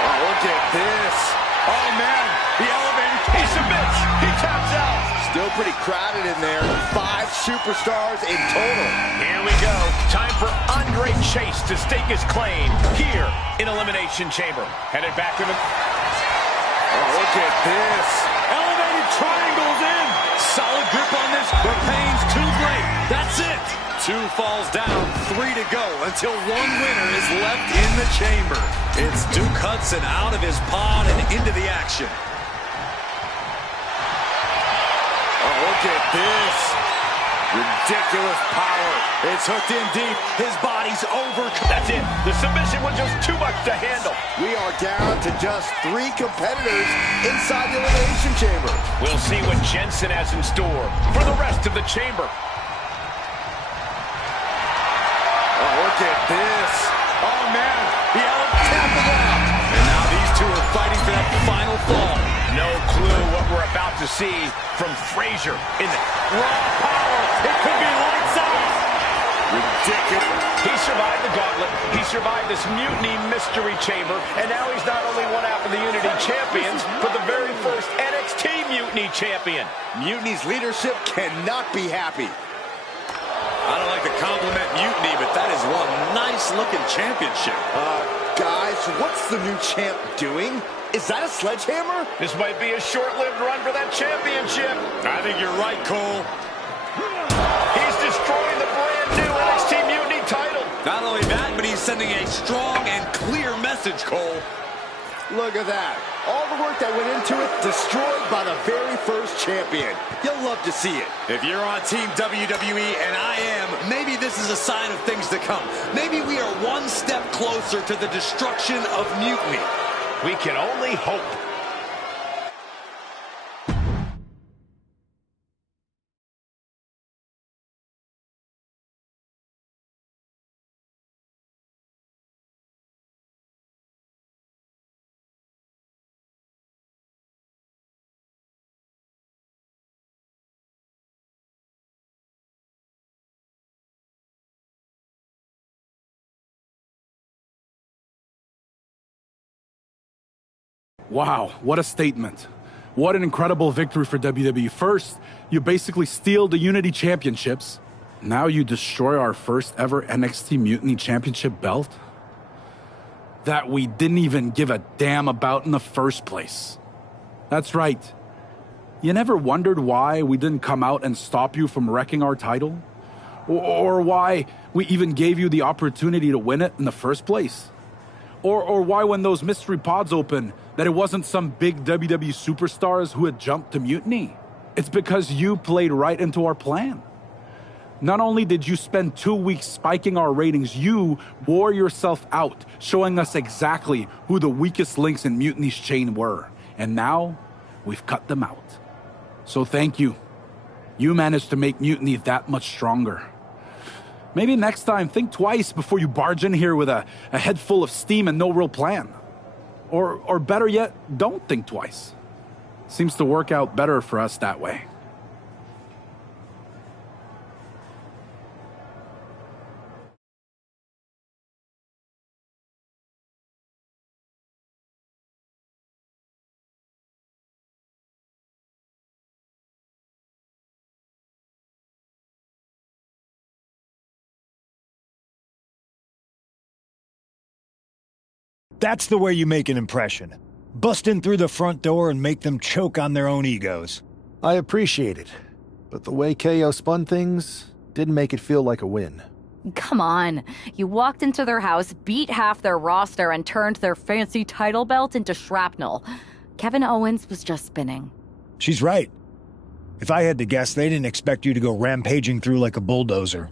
Oh, look at this. Oh, man. The elevator. He submits. He taps out. Still pretty crowded in there. 5 superstars in total. Here we go. Time for Andre Chase to stake his claim here in Elimination Chamber. Headed back to the... Oh, look at this. Elevated triangles in. Solid grip on this. The pain's too great. That's it. 2 falls down, 3 to go until 1 winner is left in the chamber. It's Duke Hudson out of his pod and into the action. Oh, look at this. Ridiculous power. It's hooked in deep. His body's over. That's it. The submission was just too much to handle. We are down to just 3 competitors inside the Elimination Chamber. We'll see what Jensen has in store for the rest of the chamber. Oh, look at this. Oh, man. The elephant tapping out. And now these 2 are fighting for that final fall. No clue what we're about to see from Frazier in the raw power. It could be lights out. Ridiculous. He survived the gauntlet. He survived this mutiny mystery chamber. And now he's not only one half of the Unity champions, but the very first NXT Mutiny champion. Mutiny's leadership cannot be happy. I don't like to compliment Mutiny, but that is one nice-looking championship. Guys, what's the new champ doing? Is that a sledgehammer? This might be a short-lived run for that championship. I think you're right, Cole. He's destroying the brand-new NXT Mutiny title. Not only that, but he's sending a strong and clear message, Cole. Look at that. All the work that went into it, destroyed by the very first champion. You'll love to see it. If you're on Team WWE, and I am, maybe this is a sign of things to come. Maybe we are one step closer to the destruction of Mutiny. We can only hope. Wow, what a statement. What an incredible victory for WWE. First, you basically steal the Unity Championships. Now you destroy our first ever NXT Mutiny Championship belt that we didn't even give a damn about in the first place. That's right. You never wondered why we didn't come out and stop you from wrecking our title? Or why we even gave you the opportunity to win it in the first place? Or why when those mystery pods open, that it wasn't some big WWE superstars who had jumped to Mutiny? It's because you played right into our plan. Not only did you spend 2 weeks spiking our ratings, you wore yourself out, showing us exactly who the weakest links in Mutiny's chain were. And now, we've cut them out. So thank you. You managed to make Mutiny that much stronger. Maybe next time, think twice before you barge in here with a head full of steam and no real plan. Or better yet, don't think twice. Seems to work out better for us that way. That's the way you make an impression. Bust in through the front door and make them choke on their own egos. I appreciate it, but the way KO spun things didn't make it feel like a win. Come on. You walked into their house, beat half their roster, and turned their fancy title belt into shrapnel. Kevin Owens was just spinning. She's right. If I had to guess, they didn't expect you to go rampaging through like a bulldozer.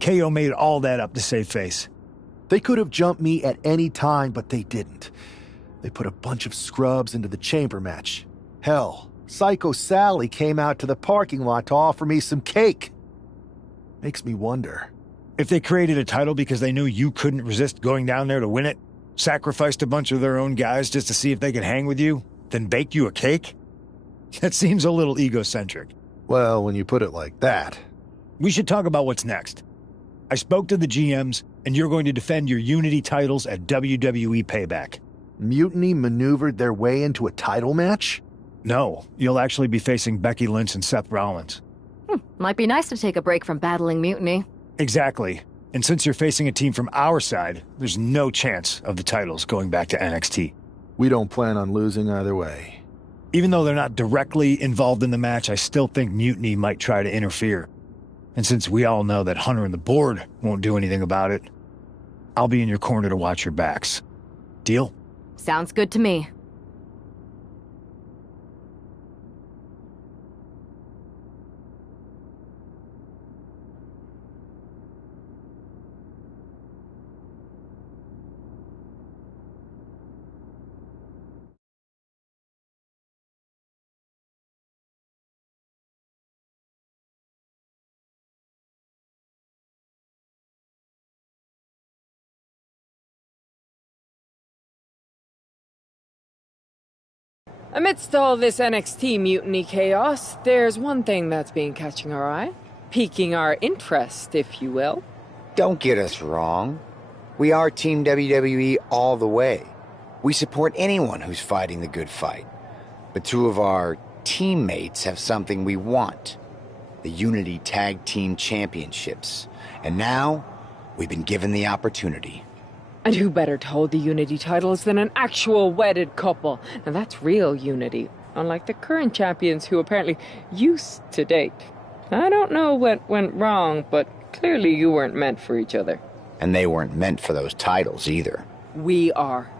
KO made all that up to save face. They could have jumped me at any time, but they didn't. They put a bunch of scrubs into the chamber match. Hell, Psycho Sally came out to the parking lot to offer me some cake. Makes me wonder. If they created a title because they knew you couldn't resist going down there to win it, sacrificed a bunch of their own guys just to see if they could hang with you, then baked you a cake? That seems a little egocentric. Well, when you put it like that. we should talk about what's next. I spoke to the GMs, and you're going to defend your Unity titles at WWE Payback. Mutiny maneuvered their way into a title match? No, you'll actually be facing Becky Lynch and Seth Rollins. Might be nice to take a break from battling Mutiny. Exactly. And since you're facing a team from our side, there's no chance of the titles going back to NXT. We don't plan on losing either way. Even though they're not directly involved in the match, I still think Mutiny might try to interfere. And since we all know that Hunter and the board won't do anything about it, I'll be in your corner to watch your backs. Deal? Sounds good to me. Amidst all this NXT mutiny chaos, there's one thing that's been catching our eye. Piquing our interest, if you will. Don't get us wrong. We are Team WWE all the way. We support anyone who's fighting the good fight. But two of our teammates have something we want. The Unity Tag Team Championships. And now, we've been given the opportunity. And who better to hold the Unity titles than an actual wedded couple? Now that's real unity, unlike the current champions who apparently used to date. I don't know what went wrong, but clearly you weren't meant for each other. And they weren't meant for those titles either. We are.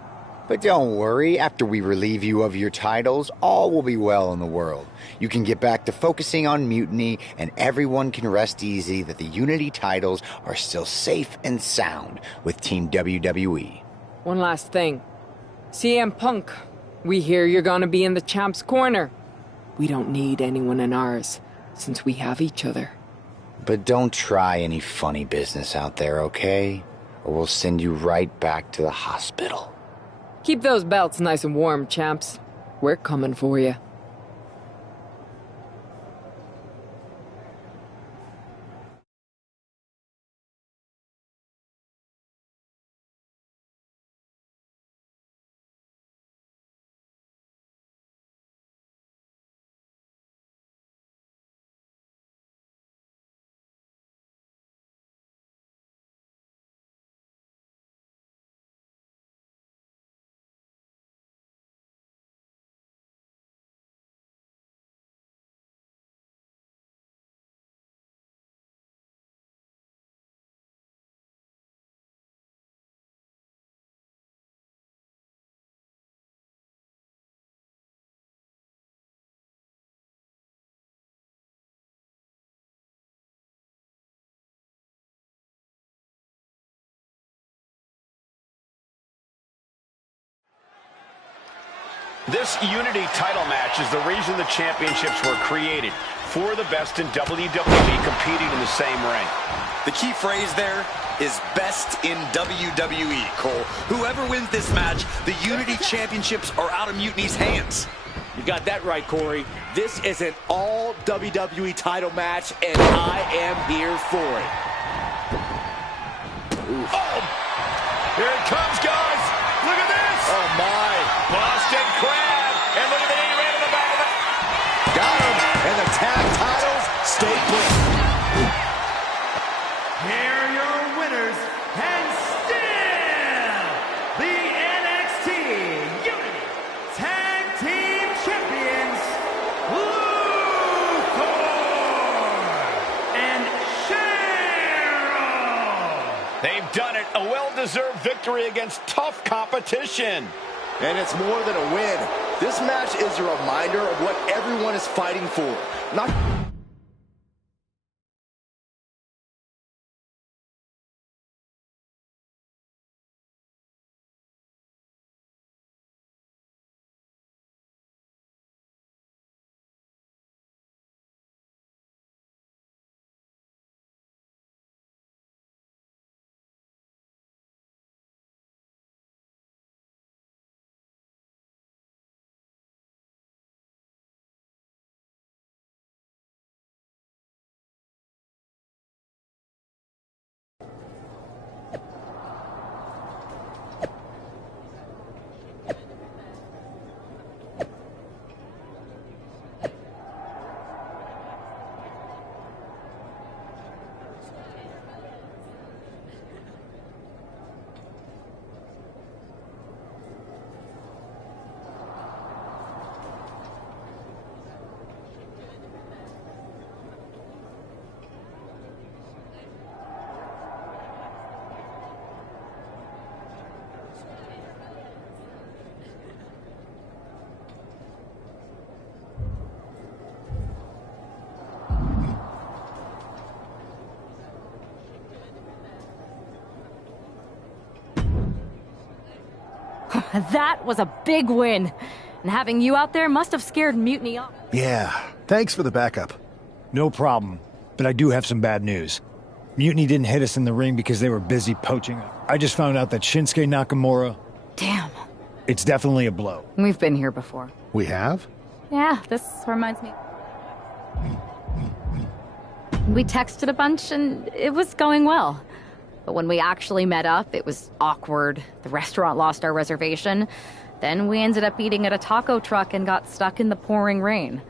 But don't worry, after we relieve you of your titles, all will be well in the world. You can get back to focusing on Mutiny, and everyone can rest easy that the Unity titles are still safe and sound with Team WWE. One last thing. CM Punk, we hear you're gonna be in the champ's corner. We don't need anyone in ours, since we have each other. But don't try any funny business out there, okay? Or we'll send you right back to the hospital. Keep those belts nice and warm, champs. We're coming for you. This Unity title match is the reason the championships were created. For the best in WWE competing in the same ring. The key phrase there is best in WWE, Cole. Whoever wins this match, the Unity Championships are out of Mutiny's hands. You got that right, Corey. This is an all WWE title match, and I am here for it. Oof. Oh! Here it comes, guys! Look at this! Oh, my. Boston Crab! And look at the knee right in the back of it! Got him! And the tag titles stay put. Here are your winners, and still the NXT Unity Tag Team Champions, Luthor and Cheryl. They've done it. A well-deserved victory against tough competition. And it's more than a win. This match is a reminder of what everyone is fighting for. Not That was a big win. And having you out there must have scared Mutiny off. Yeah, thanks for the backup. No problem, but I do have some bad news. Mutiny didn't hit us in the ring because they were busy poaching. I just found out that Shinsuke Nakamura... Damn. It's definitely a blow. We've been here before. We have? Yeah, this reminds me. We texted a bunch and it was going well. But when we actually met up, it was awkward. The restaurant lost our reservation. Then we ended up eating at a taco truck and got stuck in the pouring rain.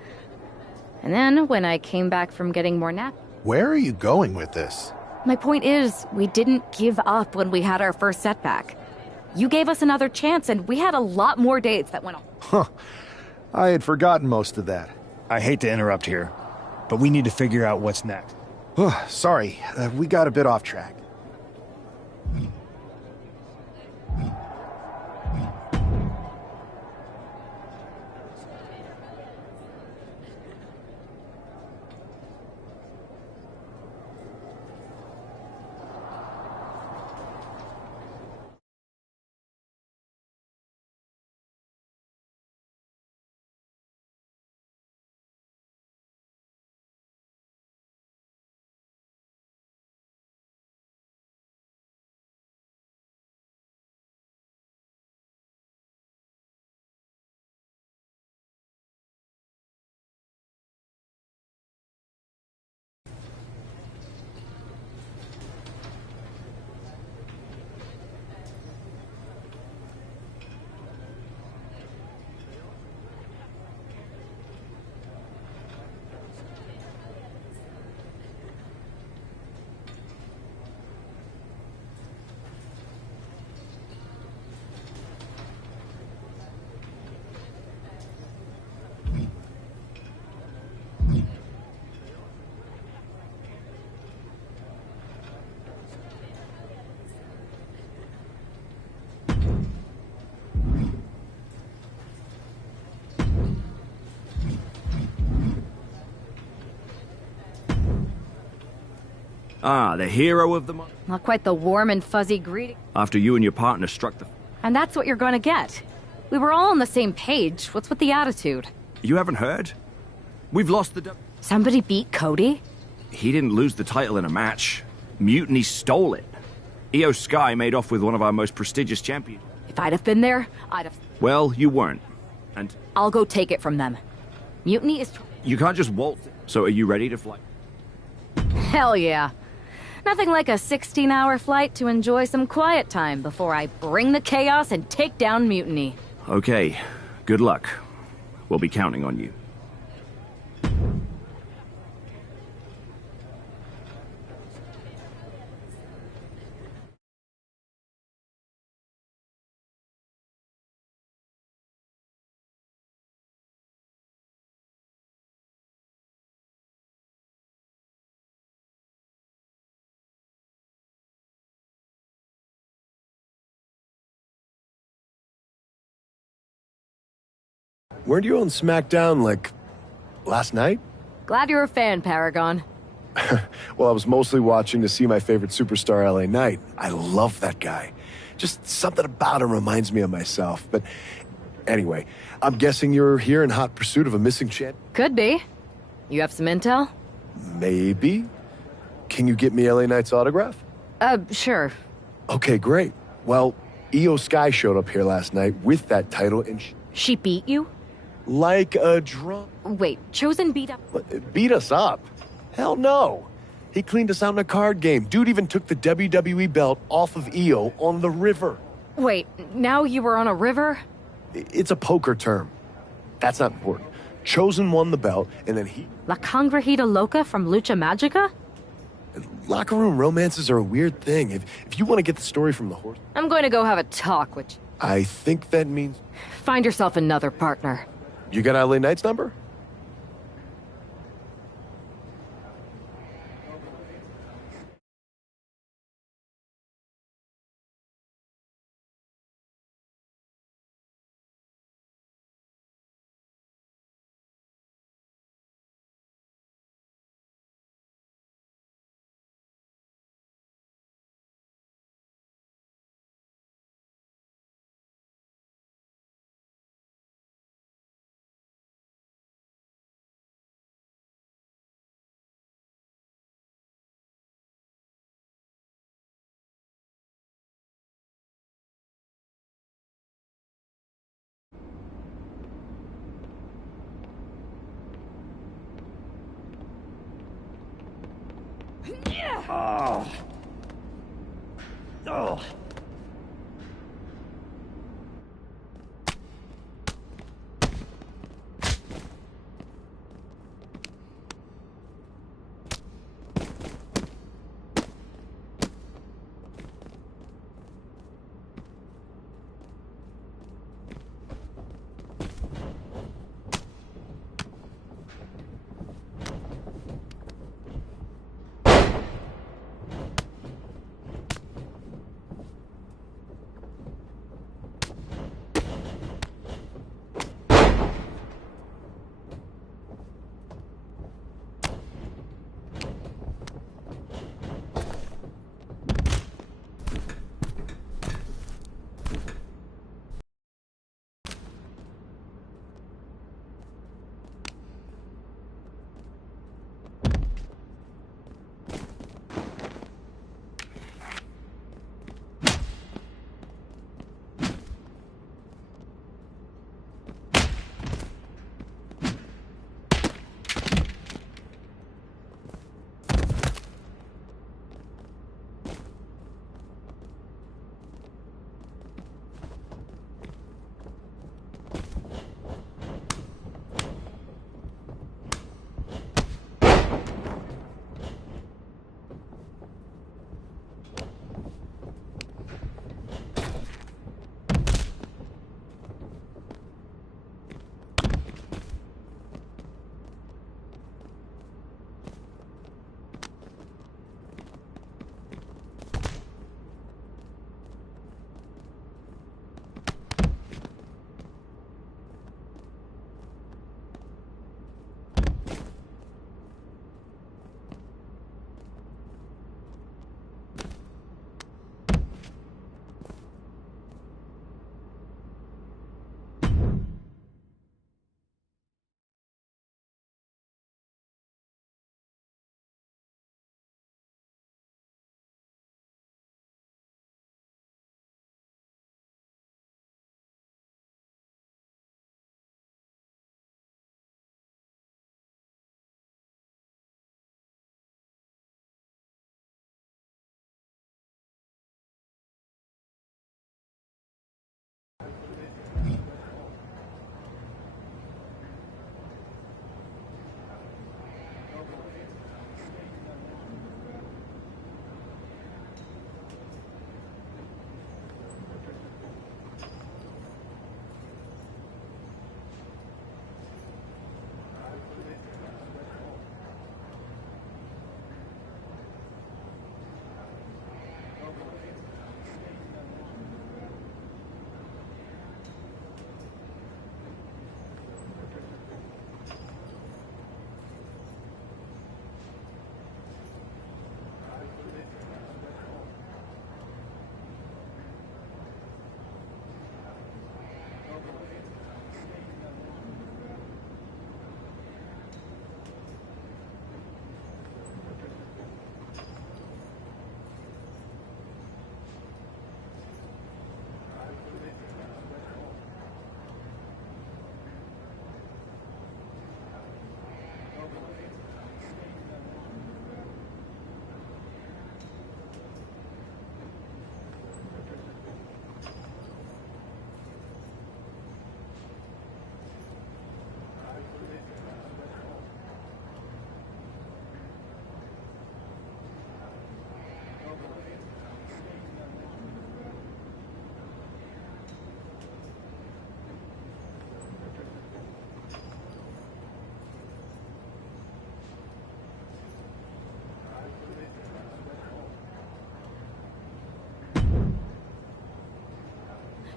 And then when I came back from getting more nap... Where are you going with this? My point is, we didn't give up when we had our first setback. You gave us another chance, and we had a lot more dates that went on. Huh. I had forgotten most of that. I hate to interrupt here, but we need to figure out what's next. Sorry, we got a bit off track. Ah, the hero of the month. Not quite the warm and fuzzy greeting. After you and your partner struck the... And that's what you're gonna get. We were all on the same page. What's with the attitude? You haven't heard? We've lost the... Somebody beat Cody? He didn't lose the title in a match. Mutiny stole it. Io Sky made off with one of our most prestigious champions. If I'd have been there, I'd have... Well, you weren't. And... I'll go take it from them. Mutiny is... You can't just waltz it. So are you ready to fly? Hell yeah. Nothing like a 16-hour flight to enjoy some quiet time before I bring the chaos and take down Mutiny. Okay. Good luck. We'll be counting on you. Weren't you on SmackDown, like, last night? Glad you're a fan, Paragon. Well, I was mostly watching to see my favorite superstar, LA Knight. I love that guy. Just something about him reminds me of myself. But anyway, I'm guessing you're here in hot pursuit of a missing champ? Could be. You have some intel? Maybe. Can you get me LA Knight's autograph? Sure. Okay, great. Well, Io Sky showed up here last night with that title and She beat you? like a drum. Wait, Chosen beat up... Beat us up? Hell no. He cleaned us out in a card game. Dude even took the WWE belt off of Io on the river. Wait, now you were on a river? It's a poker term. That's not important. Chosen won the belt, and then he... La Congrejita Loca from Lucha Magica? Locker room romances are a weird thing. If you want to get the story from the horse... I'm going to go have a talk with you. I think that means... Find yourself another partner. You got LA Knight's number? Oh. Oh.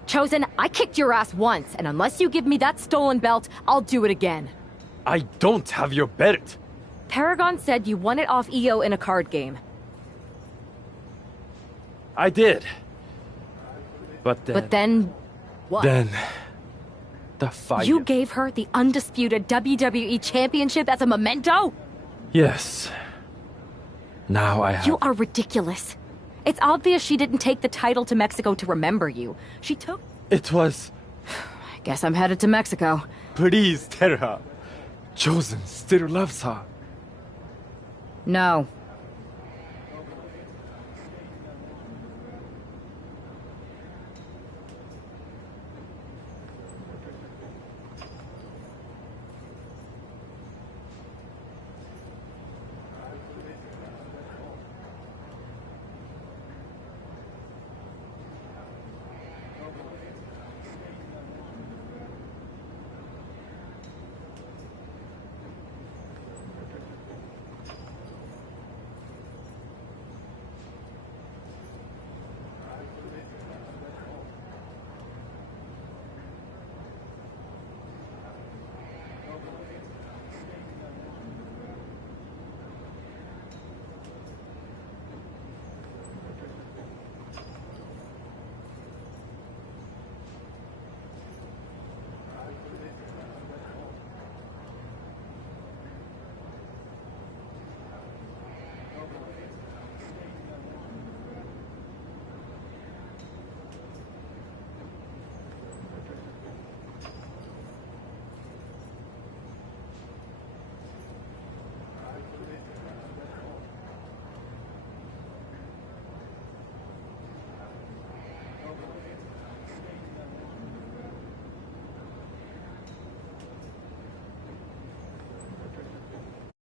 Chosen, I kicked your ass once, and unless you give me that stolen belt, I'll do it again. I don't have your belt. Paragon said you won it off EO in a card game. I did. But then... what? Then... the fire... You gave her the undisputed WWE Championship as a memento? Yes. Now I have... You are ridiculous. It's obvious she didn't take the title to Mexico to remember you. She took... It was... I guess I'm headed to Mexico. Please tell her. Chosen still loves her. No,